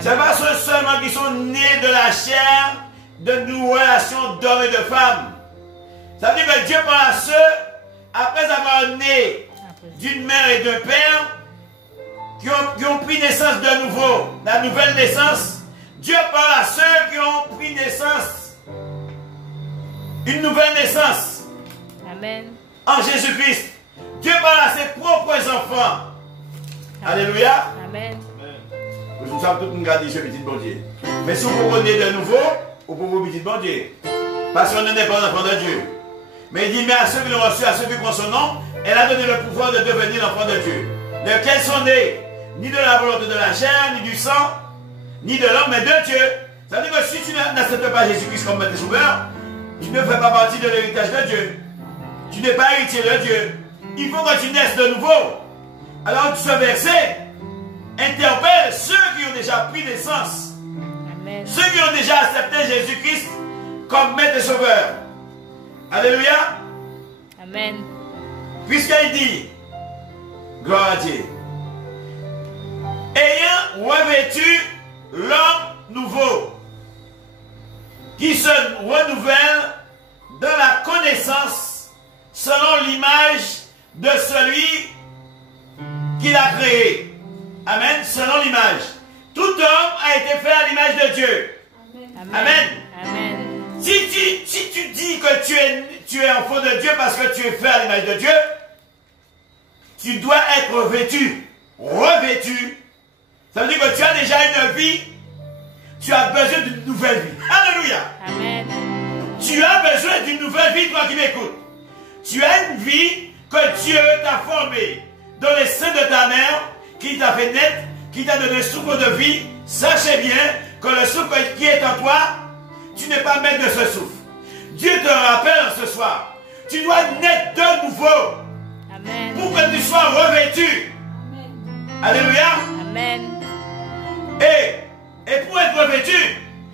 Ce n'est pas ceux seulement qui sont nés de la chair, de nos relations d'hommes et de femmes. Ça veut dire que Dieu parle à ceux, après avoir né d'une mère et d'un père, qui ont pris naissance de nouveau, la nouvelle naissance. Dieu parle à ceux qui ont pris naissance, une nouvelle naissance. Amen. En Jésus-Christ. Dieu parle à ses propres enfants. Amen. Alléluia. Amen. Nous sommes tous regardés ce petit bon Dieu. Mais si vous connaissez de nouveau, vous pouvez petit bon Dieu. Parce qu'on n'est pas enfant de Dieu. Mais il dit, mais à ceux qui l'ont reçu, à ceux qui croient son nom, elle a donné le pouvoir de devenir l'enfant de Dieu. Lesquels sont nés, ni de la volonté de la chair, ni du sang, ni de l'homme, mais de Dieu. Ça veut dire que si tu n'acceptes pas Jésus-Christ comme maître et sauveur, tu ne fais pas partie de l'héritage de Dieu. Tu n'es pas héritier de Dieu. Il faut que tu naisses de nouveau. Alors ce verset interpelle ceux qui ont déjà pris naissance. Amen. Ceux qui ont déjà accepté Jésus-Christ comme maître et sauveur. Alléluia. Amen. Puisqu'il dit, gloire à Dieu, ayant revêtu l'homme se renouvelle dans la connaissance selon l'image de celui qui l'a créé. Amen. Selon l'image. Tout homme a été fait à l'image de Dieu. Amen. Amen. Amen. Si tu dis que tu es enfant de Dieu parce que tu es fait à l'image de Dieu, tu dois être revêtu. Ça veut dire que tu as déjà une vie, tu as besoin d'une nouvelle vie. Alléluia. Amen. Tu as besoin d'une nouvelle vie, toi qui m'écoutes. Tu as une vie que Dieu t'a formée dans les seins de ta mère, qui t'a fait naître, qui t'a donné un souffle de vie. Sachez bien que le souffle qui est en toi, tu n'es pas maître de ce souffle. Dieu te rappelle ce soir. Tu dois naître de nouveau. Amen. Pour que tu sois revêtu. Amen. Alléluia. Amen. Et pour être revêtu,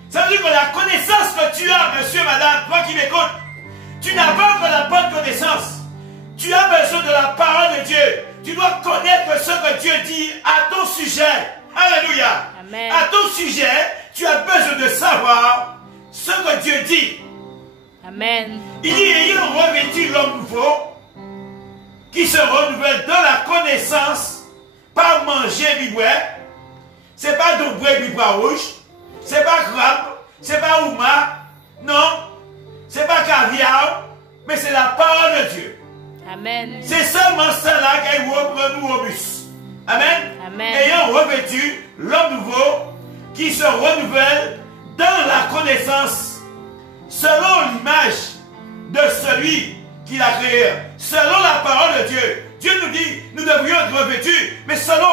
ça veut dire que la connaissance que tu as, monsieur, madame, toi qui m'écoutes, tu n'as pas que la bonne connaissance. Tu as besoin de la parole de Dieu. Tu dois connaître ce que Dieu dit à ton sujet. Alléluia. Amen. À ton sujet, tu as besoin de savoir ce que Dieu dit. Amen. Il dit, ayant revêtu l'homme nouveau, qui se renouvelle dans la connaissance, par manger et boire. C'est pas d'ombre et bois rouge, c'est pas crabe, c'est pas ouma, non, c'est pas caviar, mais c'est la parole de Dieu. Amen. C'est seulement cela qui nous robuste. Amen. Amen. Ayant revêtu l'homme nouveau qui se renouvelle dans la connaissance selon l'image de celui qui l'a créé, selon la parole de Dieu. Dieu nous dit, nous devrions être revêtus, mais selon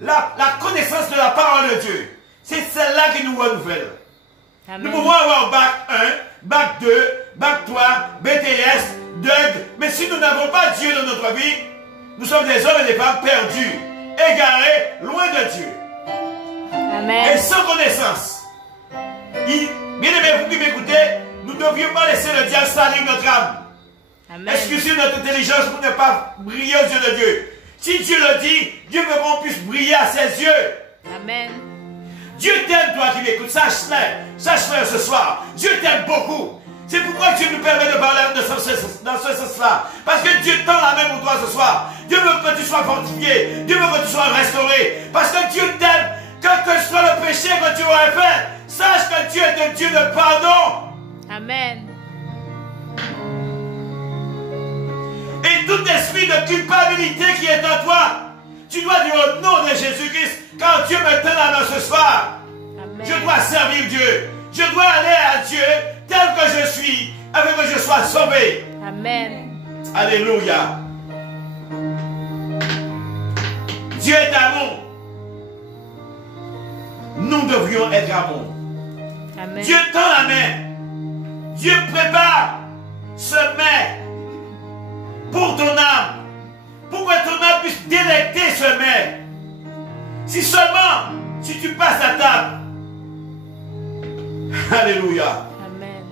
la connaissance de la parole de Dieu. C'est celle-là qui nous renouvelle. Amen. Nous pouvons avoir bac 1, bac 2, bac 3, BTS, DUG, mais si nous n'avons pas Dieu dans notre vie, nous sommes des hommes et des femmes perdus, égarés, loin de Dieu. Amen. Et sans connaissance. Bien aimés, vous qui m'écoutez, nous ne devrions pas laisser le diable salir notre âme. Amen. Excusez notre intelligence pour ne pas briller aux yeux de Dieu. Si Dieu le dit, Dieu veut qu'on puisse briller à ses yeux. Amen. Dieu t'aime, toi qui m'écoutes. Sache-le ce soir. Dieu t'aime beaucoup. C'est pourquoi Dieu nous permet de parler dans ce sens-là. Parce que Dieu tend la main pour toi ce soir. Dieu veut que tu sois fortifié. Dieu veut que tu sois restauré. Parce que Dieu t'aime. Quel que soit le péché que tu aurais fait, sache que Dieu est un Dieu de pardon. Amen. Et tout esprit de culpabilité qui est en toi, tu dois dire au nom de Jésus-Christ, quand Dieu me tend la main ce soir, amen, je dois servir Dieu. Je dois aller à Dieu tel que je suis, afin que je sois sauvé. Amen. Alléluia. Dieu est amour. Nous devrions être amour. Amen. Dieu tend la main. Dieu prépare ce mets pour ton âme, pour que ton âme puisse délecter ce mets. Si seulement, si tu passes à table, alléluia, amen,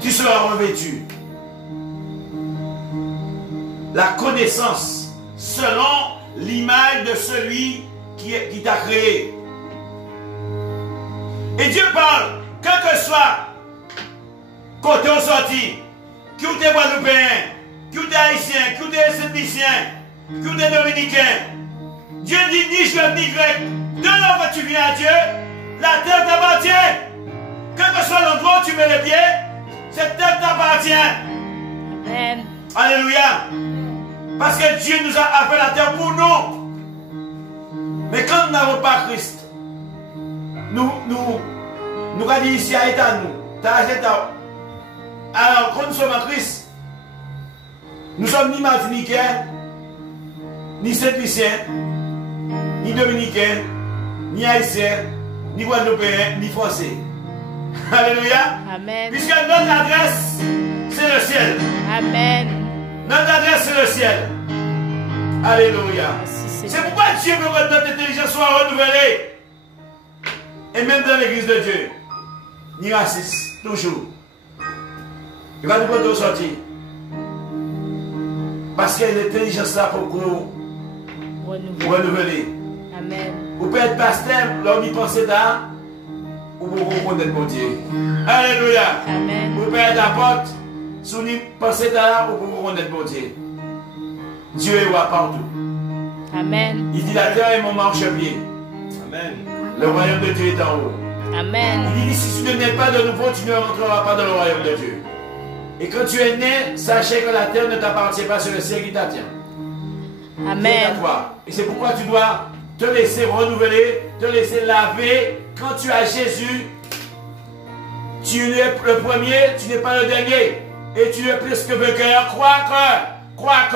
tu seras revêtu. La connaissance selon l'image de celui qui t'a créé. Et Dieu parle, quel que soit côté au sorti, qui ou t'es Guadeloupéen, qui ou t'es Haïtien, qui ou t'es Saint-Lucien, qui ou t'es Dominicain, Dieu dit ni juif ni grec, de là que tu viens à Dieu, la terre t'appartient. Quel que soit l'endroit où tu mets les pieds, cette terre t'appartient. Amen. Alléluia. Parce que Dieu nous a appelé la terre pour nous. Mais quand nous n'avons pas Christ, nous avons dit ici à l'état nous. Alors, quand nous sommes en Christ, nous sommes ni Martiniquais, ni Saint-Lucien, ni Dominicains, ni Haïtiens, ni Guadeloupéens, ni Français. Alléluia. Amen. Puisque notre adresse, c'est le ciel. Amen. Notre adresse, c'est le ciel. Alléluia. C'est pourquoi Dieu veut que notre intelligence soit renouvelée. Et même dans l'église de Dieu, ni raciste, toujours. Il va nous prendre sortir. Parce qu'il y a une intelligence là pour nous renouveler. Amen. Vous pouvez être pasteur, l'homme y pense d'art. ou pour connaître mon Dieu. Alléluia. Amen. Pour perdre la porte, si vous pensez là, ou pour connaître mon Dieu. Dieu est roi partout. Amen. Il dit la terre est mon marchepied. Amen. Le royaume de Dieu est en haut. Amen. Il dit si tu ne nais pas de nouveau, tu ne rentreras pas dans le royaume de Dieu. Et quand tu es né, sachez que la terre ne t'appartient pas, c'est le ciel qui t'attient. Amen. Et c'est pourquoi tu dois te laisser renouveler, te laisser laver. Quand tu as Jésus, tu es le premier, tu n'es pas le dernier. Et tu es plus que vainqueur. Crois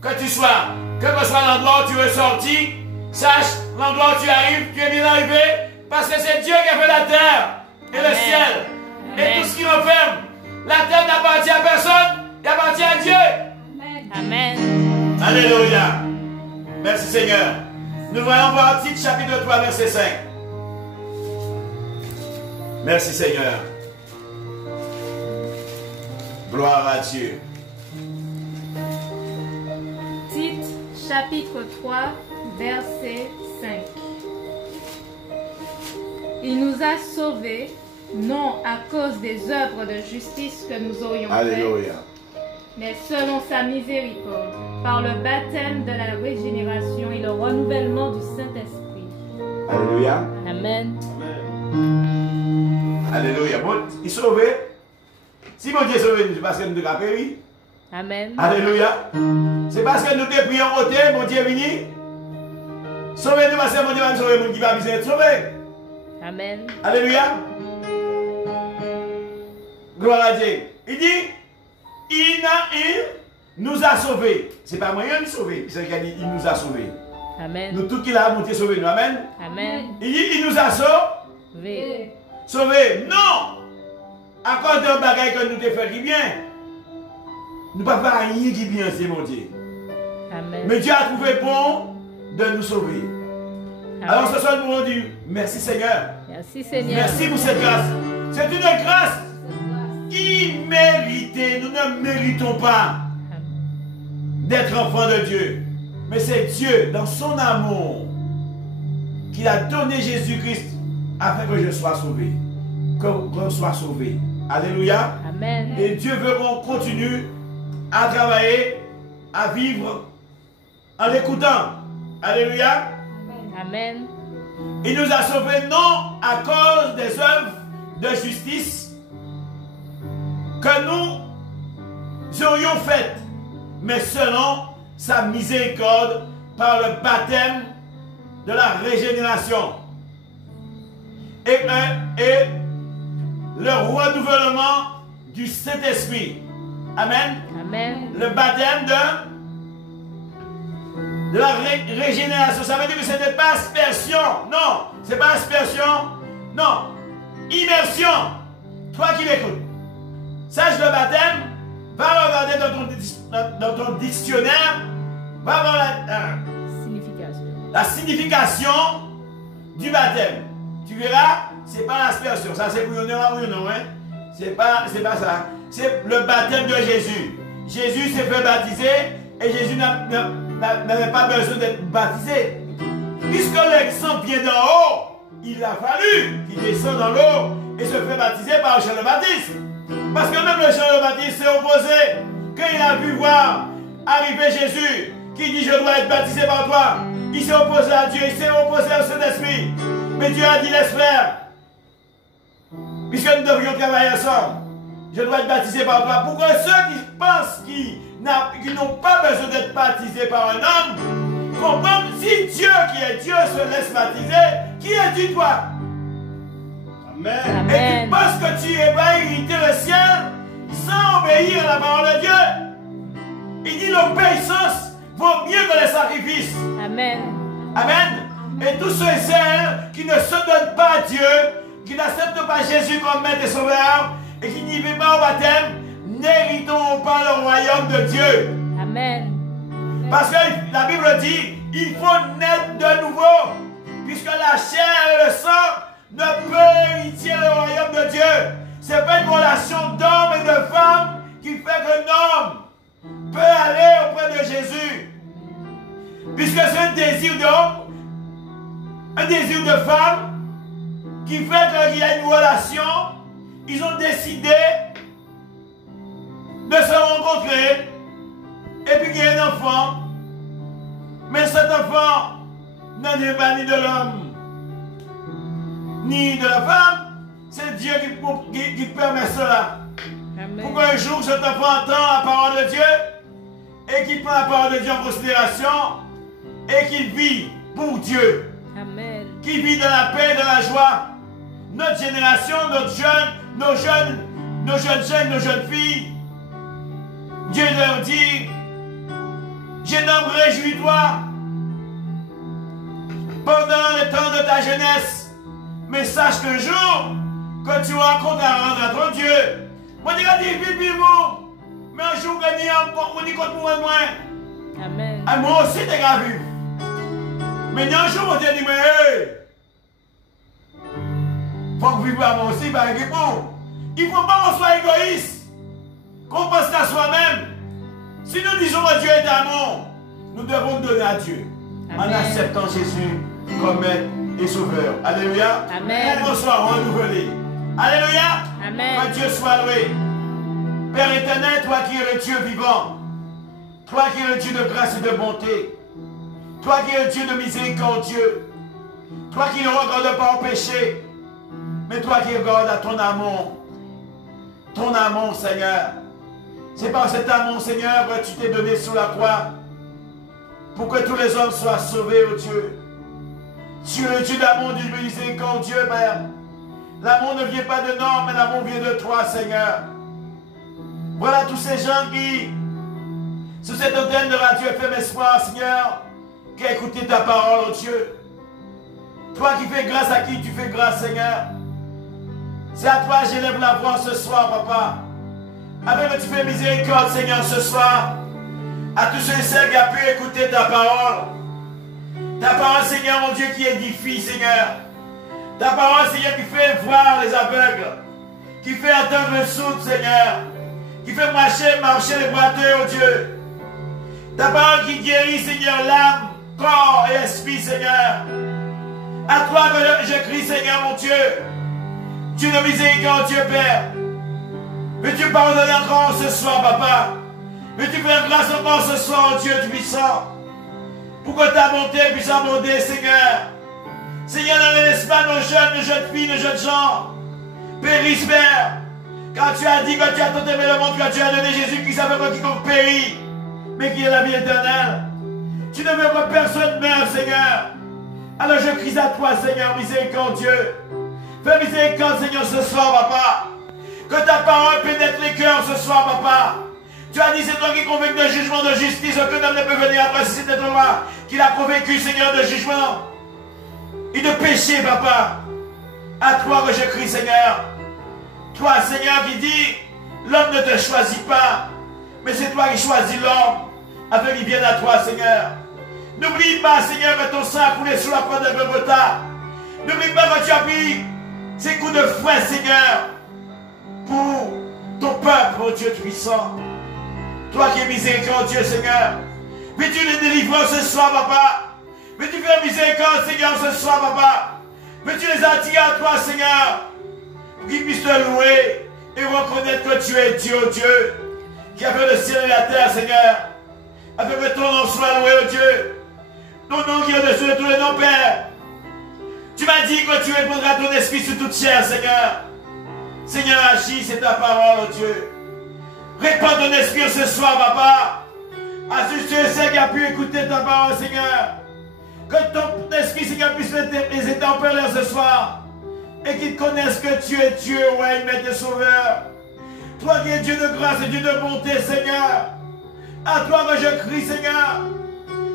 que tu sois, quel que soit l'endroit où tu es sorti, sache l'endroit où tu arrives, tu es bien arrivé, parce que c'est Dieu qui a fait la terre et le ciel et tout ce qui renferme. La terre n'appartient à personne, elle appartient à Dieu. Amen. Alléluia. Merci Seigneur. Nous voyons voir Tite chapitre 3 verset 5. Merci Seigneur. Gloire à Dieu. Tite chapitre 3 verset 5. Il nous a sauvés, non à cause des œuvres de justice que nous aurions Alléluia. faites, mais selon sa miséricorde, par le baptême de la régénération et le renouvellement du Saint-Esprit. Alléluia. Amen. Alléluia. Bon, il est sauvé. Si mon Dieu est sauvé, c'est parce que nous avons péri. Amen. Alléluia. C'est parce que nous avons prié en côté, mon Dieu est venu. Sauvez-nous parce que mon Dieu va nous sauver, mon Dieu va nous être sauvé. Amen. Alléluia. Gloire à Dieu. Il dit, il nous a sauvés. Ce n'est pas moi qui nous sauvé. C'est qu'il dit, il nous a sauvés. Amen. Nous tous qui l'avons monté sauvés, nous. Amen. Amen. Il dit, il nous a sauvés. Sauvés. Non. À cause d'un bagage que nous te fait qui bien. Nous ne pouvons pas faire rien qui bien, c'est mon Dieu. Amen. Mais Dieu a trouvé bon de nous sauver. Amen. Alors ce soir, nous voulons dire, merci Seigneur. Merci Seigneur. Merci pour cette grâce. C'est une grâce imméritée. Nous ne méritons pas d'être enfants de Dieu. Mais c'est Dieu, dans son amour, qui a donné Jésus-Christ afin que je sois sauvé. Qu'on soit sauvé. Alléluia. Amen. Et Dieu veut qu'on continue à travailler, à vivre en l'écoutant. Alléluia. Amen. Il nous a sauvés non à cause des œuvres de justice que nous aurions faites, mais selon sa miséricorde par le baptême de la régénération et le renouvellement du Saint-Esprit. Amen. Amen. Le baptême de la régénération. Ça veut dire que ce n'est pas aspersion. Non, ce n'est pas aspersion. Non, immersion. Toi qui m'écoutes, sache le baptême. Va regarder dans ton dictionnaire. Va voir la signification du baptême. Tu verras, ce n'est pas l'aspersion. Ça, c'est pour nous, hein? C'est pas ça. C'est le baptême de Jésus. Jésus s'est fait baptiser et Jésus n'avait pas besoin d'être baptisé. Puisque le sang vient d'en haut, il a fallu qu'il descende dans l'eau et se fait baptiser par Jean le Baptiste. Parce que même le Jean le Baptiste s'est opposé. Quand il a vu voir arriver Jésus, qui dit je dois être baptisé par toi, il s'est opposé à Dieu, il s'est opposé au Saint-Esprit. Mais Dieu a dit laisse faire. Puisque nous devrions travailler ensemble, je dois être baptisé par toi. Pourquoi ceux qui pensent qu'ils n'ont pas besoin d'être baptisés par un homme, comprennent si Dieu qui est Dieu se laisse baptiser, qui es-tu toi? Amen. Et tu penses que tu vas hériter le ciel sans obéir à la parole de Dieu? Il dit l'obéissance vaut mieux que les sacrifices. Amen. Amen. Et tous ceux et celles qui ne se donnent pas à Dieu, qui n'acceptent pas Jésus comme maître et sauveur, et qui n'y vivent pas au baptême, n'hériteront pas le royaume de Dieu. Amen. Parce que la Bible dit, il faut naître de nouveau, puisque la chair et le sang ne peuvent hériter le royaume de Dieu. Ce n'est pas une relation d'homme et de femme qui fait qu'un homme peut aller auprès de Jésus. Puisque c'est un désir d'homme, un désir de femme, qui fait qu'il y a une relation, ils ont décidé de se rencontrer et puis qu'il y a un enfant. Mais cet enfant n'est pas ni de l'homme ni de la femme. C'est Dieu qui permet cela. Amen. Pour qu'un jour cet enfant entend la parole de Dieu et qu'il prend la parole de Dieu en considération et qu'il vit pour Dieu. Amen. Qui vit dans la paix, dans la joie. Notre génération, nos jeunes filles, Dieu leur dit, jeune homme, réjouis-toi pendant le temps de ta jeunesse, mais sache qu'un jour, que tu auras compte à rendre à ton Dieu. Moi, je dis, vivez-vous, mais un jour, on y compte pour moi. Amen. Ah, moi aussi, t'es grave. Mais un jour, on te dit, mais hey, faut que vivre à moi aussi, par exemple. Il ne faut pas qu'on soit égoïste, qu'on pense qu'à soi-même. Si nous disons que Dieu est amour, nous devons donner à Dieu. Amen. En acceptant Jésus comme maître et sauveur. Alléluia. Amen. Pour qu'on soit renouvelé. Alléluia. Amen. Que Dieu soit loué. Père éternel, toi qui es le Dieu vivant, toi qui es le Dieu de grâce et de bonté, toi qui es le Dieu de miséricordieux, toi qui ne regardes pas au péché, mais toi qui regardes à ton amour, Seigneur. C'est par cet amour, Seigneur, que tu t'es donné sur la croix pour que tous les hommes soient sauvés, oh Dieu. Tu es le Dieu d'amour, du miséricordieux, Père. L'amour ne vient pas de nous, mais l'amour vient de toi, Seigneur. Voilà tous ces gens qui, sous cette antenne de radio FM Espoir, Seigneur, qui a écouté ta parole, oh Dieu. Toi qui fais grâce à qui tu fais grâce, Seigneur. C'est à toi que j'élève la voix ce soir, Papa. Avec que tu fais miséricorde, Seigneur, ce soir. À tous ceux et celles qui ont pu écouter ta parole. Ta parole, Seigneur, mon Dieu, qui édifie, Seigneur. Ta parole, Seigneur, qui fait voir les aveugles. Qui fait entendre le sourd, Seigneur. Qui fait marcher les boiteux, oh Dieu. Ta parole qui guérit, Seigneur, l'âme, corps et esprit, Seigneur. À toi que je crie, Seigneur, mon Dieu. Dieu de miséricorde, Dieu Père. Veux-tu pardonner encore ce soir, Papa? Veux-tu faire grâce encore ce soir, Dieu puissant? Pour que ta bonté puisse abonder, Seigneur. Seigneur, ne laisse pas nos jeunes filles, nos jeunes gens périssent, Père. Car tu as dit que tu as tant aimé le monde, que tu as donné Jésus-Christ afin que quiconque périt, mais qui est la vie éternelle. Tu ne veux que personne meure, Seigneur. Alors je crie à toi, Seigneur, miséricordieux. Fais miséricorde, Seigneur, ce soir, Papa. Que ta parole pénètre les cœurs ce soir, Papa. Tu as dit, c'est toi qui convainc de jugement, de justice, que l'homme ne peut venir après si c'est toi qu'il a convaincu, Seigneur, de jugement et de péché, Papa. À toi que je crie, Seigneur. Toi, Seigneur, qui dis, l'homme ne te choisit pas, mais c'est toi qui choisis l'homme, afin qu'il vienne à toi, Seigneur. N'oublie pas, Seigneur, que ton sang a coulé sur la croix de Golgotha. N'oublie pas que tu as pris ces coups de fouet, Seigneur, pour ton peuple, oh Dieu puissant. Toi qui es miséricordieux, Seigneur. Veux-tu les délivrer ce soir, Papa? Veux-tu faire miséricorde, Seigneur, ce soir, Papa? Veux-tu les attirer à toi, Seigneur, pour qu'ils puissent te louer et reconnaître que tu es Dieu, oh Dieu, qui a fait le ciel et la terre, Seigneur, afin que ton nom soit loué, oh Dieu. Ton nom qui est au-dessus de tous les noms, Père. Tu m'as dit que tu répondras ton esprit sur toute chair, Seigneur. Seigneur, agis, c'est ta parole, oh Dieu. Répands ton esprit ce soir, Papa. À ceux et ceux qui ont pu écouter ta parole, Seigneur. Que ton esprit, Seigneur, puisse les étempeler ce soir. Et qu'ils connaissent que tu es Dieu, ouais, maître et sauveur. Toi qui es Dieu de grâce et Dieu de bonté, Seigneur. À toi que je crie, Seigneur.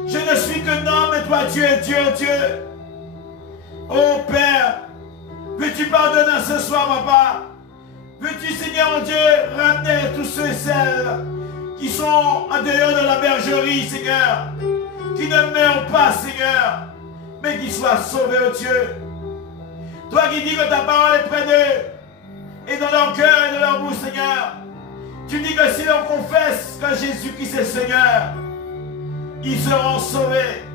Je ne suis que non, mais toi tu es Dieu, Dieu. Oh Père, veux-tu pardonner ce soir, Papa? Veux-tu, Seigneur, mon Dieu, ramener tous ceux et celles qui sont en dehors de la bergerie, Seigneur, qui ne meurent pas, Seigneur, mais qui soient sauvés, oh Dieu. Toi qui dis que ta parole est près d'eux, et dans leur cœur et dans leur bouche, Seigneur. Tu dis que si l'on confesse que Jésus-Christ est Seigneur, ils seront sauvés,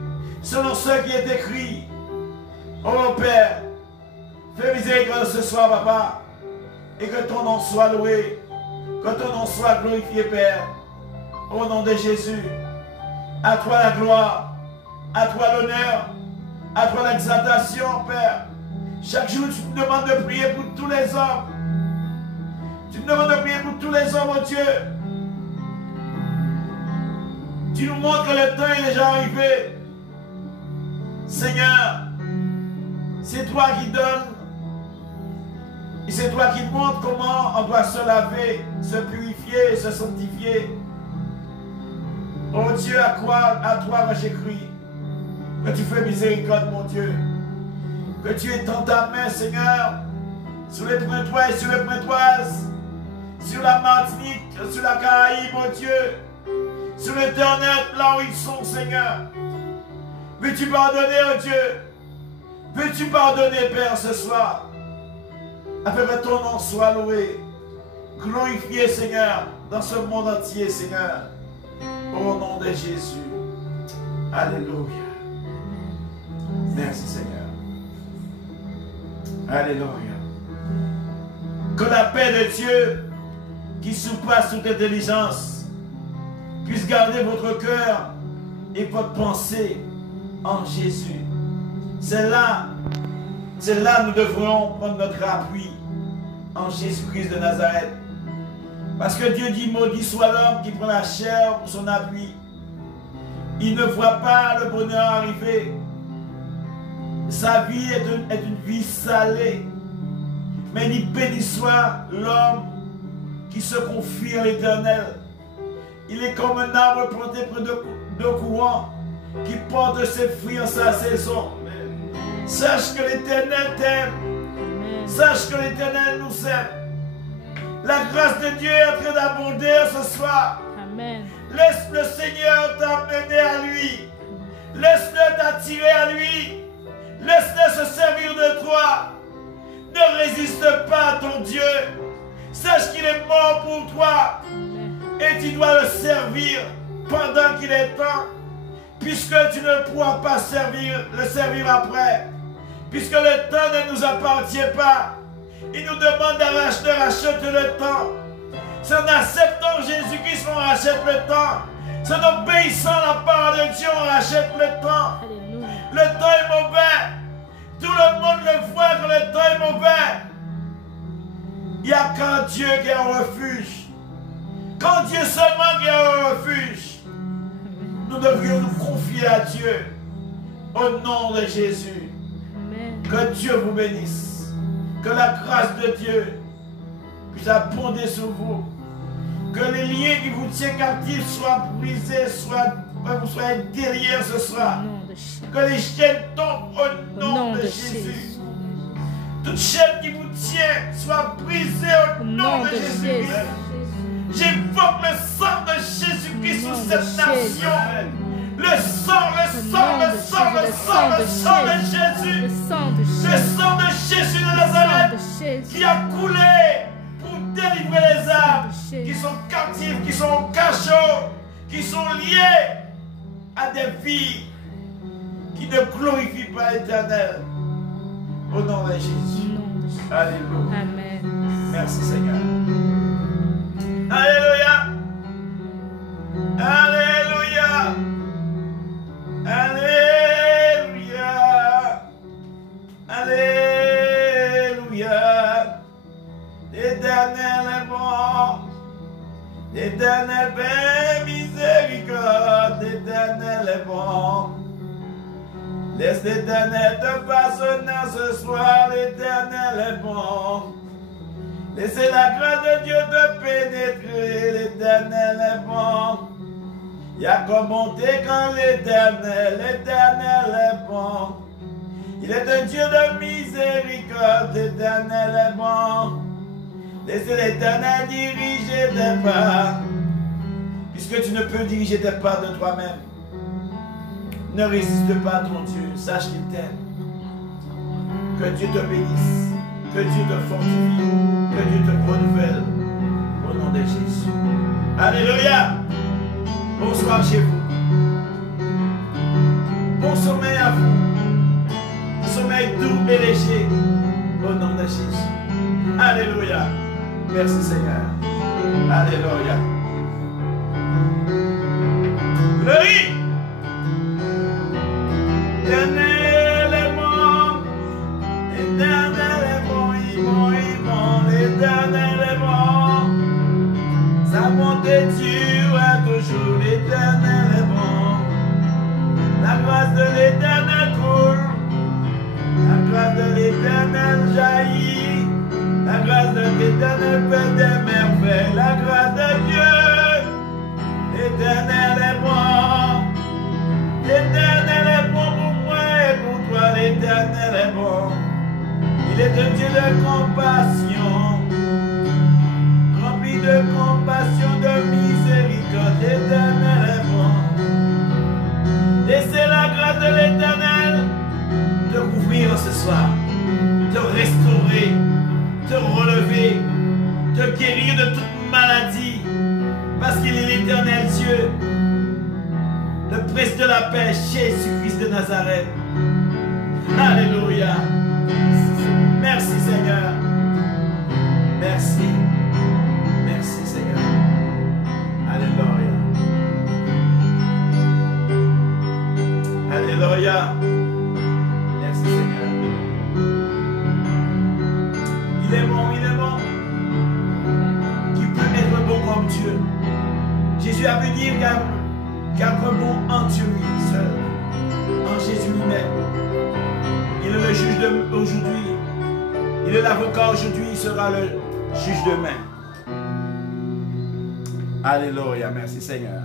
selon ce qui est écrit. Oh Père, Fais miséricorde ce soir, papa. Et que ton nom soit loué. Que ton nom soit glorifié, Père. Au nom de Jésus. À toi la gloire. À toi l'honneur. À toi l'exaltation, Père. Chaque jour, tu me demandes de prier pour tous les hommes. Tu me demandes de prier pour tous les hommes, oh Dieu. Tu nous montres que le temps est déjà arrivé. Seigneur, c'est toi qui donnes. Et c'est toi qui montres comment on doit se laver, se purifier, se sanctifier. Oh Dieu, à toi j'ai cru. Que tu fais miséricorde, mon Dieu. Que tu étends ta main, Seigneur, sur les Pointois et sur les Pointoises, sur la Martinique, sur la Caraïbe, mon Dieu, sur l'Internet, là où ils sont, Seigneur. Veux-tu pardonner, oh Dieu? Veux-tu pardonner, Père, ce soir? Afin que ton nom soit loué, glorifié, Seigneur, dans ce monde entier, Seigneur. Au nom de Jésus. Alléluia. Merci, Seigneur. Alléluia. Que la paix de Dieu, qui surpasse toute intelligence, puisse garder votre cœur et votre pensée en Jésus. C'est là nous devrons prendre notre appui en Jésus-Christ de Nazareth. Parce que Dieu dit, maudit soit l'homme qui prend la chair pour son appui. Il ne voit pas le bonheur arriver. Sa vie est une vie salée. Mais il béni soit l'homme qui se confie à l'Éternel. Il est comme un arbre planté près de courant qui porte ses fruits en sa saison. Sache que l'Éternel t'aime. Sache que l'Éternel nous aime. La grâce de Dieu est en train d'abonder ce soir. Amen. Laisse le Seigneur t'amener à lui. Laisse-le t'attirer à lui. Laisse-le se servir de toi. Ne résiste pas à ton Dieu. Sache qu'il est mort pour toi. Et tu dois le servir pendant qu'il est temps. Puisque tu ne pourras pas le servir après. Puisque le temps ne nous appartient pas. Il nous demande de racheter le temps. C'est en acceptant Jésus-Christ qu'on rachète le temps. C'est en obéissant à la parole de Dieu qu'on rachète le temps. Alléluia. Le temps est mauvais. Tout le monde le voit que le temps est mauvais. Il n'y a qu'un Dieu qui est un refuge. Qu'un Dieu seulement qui est un refuge. Nous devrions nous confier à Dieu. Au nom de Jésus. Amen. Que Dieu vous bénisse. Que la grâce de Dieu puisse abonder sur vous. Que les liens qui vous tiennent captifs soient brisés, que vous soyez déliés ce soir. Que les chaînes tombent au nom de Jésus. Toute chaîne qui vous tient soit brisée au nom de Jésus. J'évoque le sang de Jésus-Christ sur cette nation. Le sang de Jésus. Le sang de Jésus. Le sang de Jésus de Nazareth qui a coulé pour délivrer les âmes qui sont captives, qui sont au cachot, qui sont liées à des vies qui ne glorifient pas l'Éternel. Au nom de Jésus. Alléluia. Amen. Merci Seigneur. Alléluia. Alléluia. Alléluia. Alléluia. L'Éternel est bon. L'Éternel fait miséricorde. L'Éternel est bon. Laisse l'Éternel te façonner ce soir. L'Éternel est bon. Laissez la grâce de Dieu te pénétrer. L'Éternel est bon. Il y a comme monter quand l'Éternel est bon. Il est un Dieu de miséricorde. L'Éternel est bon. Laissez l'Éternel diriger tes pas. Puisque tu ne peux diriger tes pas de toi-même. Ne résiste pas à ton Dieu. Sache qu'il t'aime. Que Dieu te bénisse. Que Dieu te fortifie. Que Dieu te renouvelle. Au nom de Jésus. Alléluia. Bonsoir chez vous. Bon sommeil à vous. Sommeil doux et léger. Au de Jésus. Alléluia. Merci Seigneur. Alléluia. Gloire. L'éternel est bon. L'éternel est bon. Il bon. L'éternel est bon. Sa bonté dure toujours. L'éternel est bon. La grâce de l'éternel coule. La grâce de l'éternel jaillit. La grâce de l'éternel fait des merveilles. La grâce de Dieu. L'éternel est bon. L'éternel est bon pour moi et pour toi. L'éternel est bon. Il est un Dieu de compassion. Rempli de compassion, de miséricorde. L'éternel est bon. Laissez la grâce de l'éternel te couvrir ce soir. Te restaurer. Te relever. Te guérir de toute maladie. Parce qu'il est l'éternel Dieu. Le prince de la paix, Jésus-Christ de Nazareth. Alléluia. Merci Seigneur. Merci. Merci Seigneur. Alléluia. Alléluia. Merci Seigneur. Il est bon, il est bon. Qui peut être bon comme Dieu. Jésus a pu dire qu'être bon en Dieu lui seul, en Jésus lui-même. Il est le juge d'aujourd'hui. Il est l'avocat aujourd'hui, il sera le juge demain. Alléluia, merci Seigneur.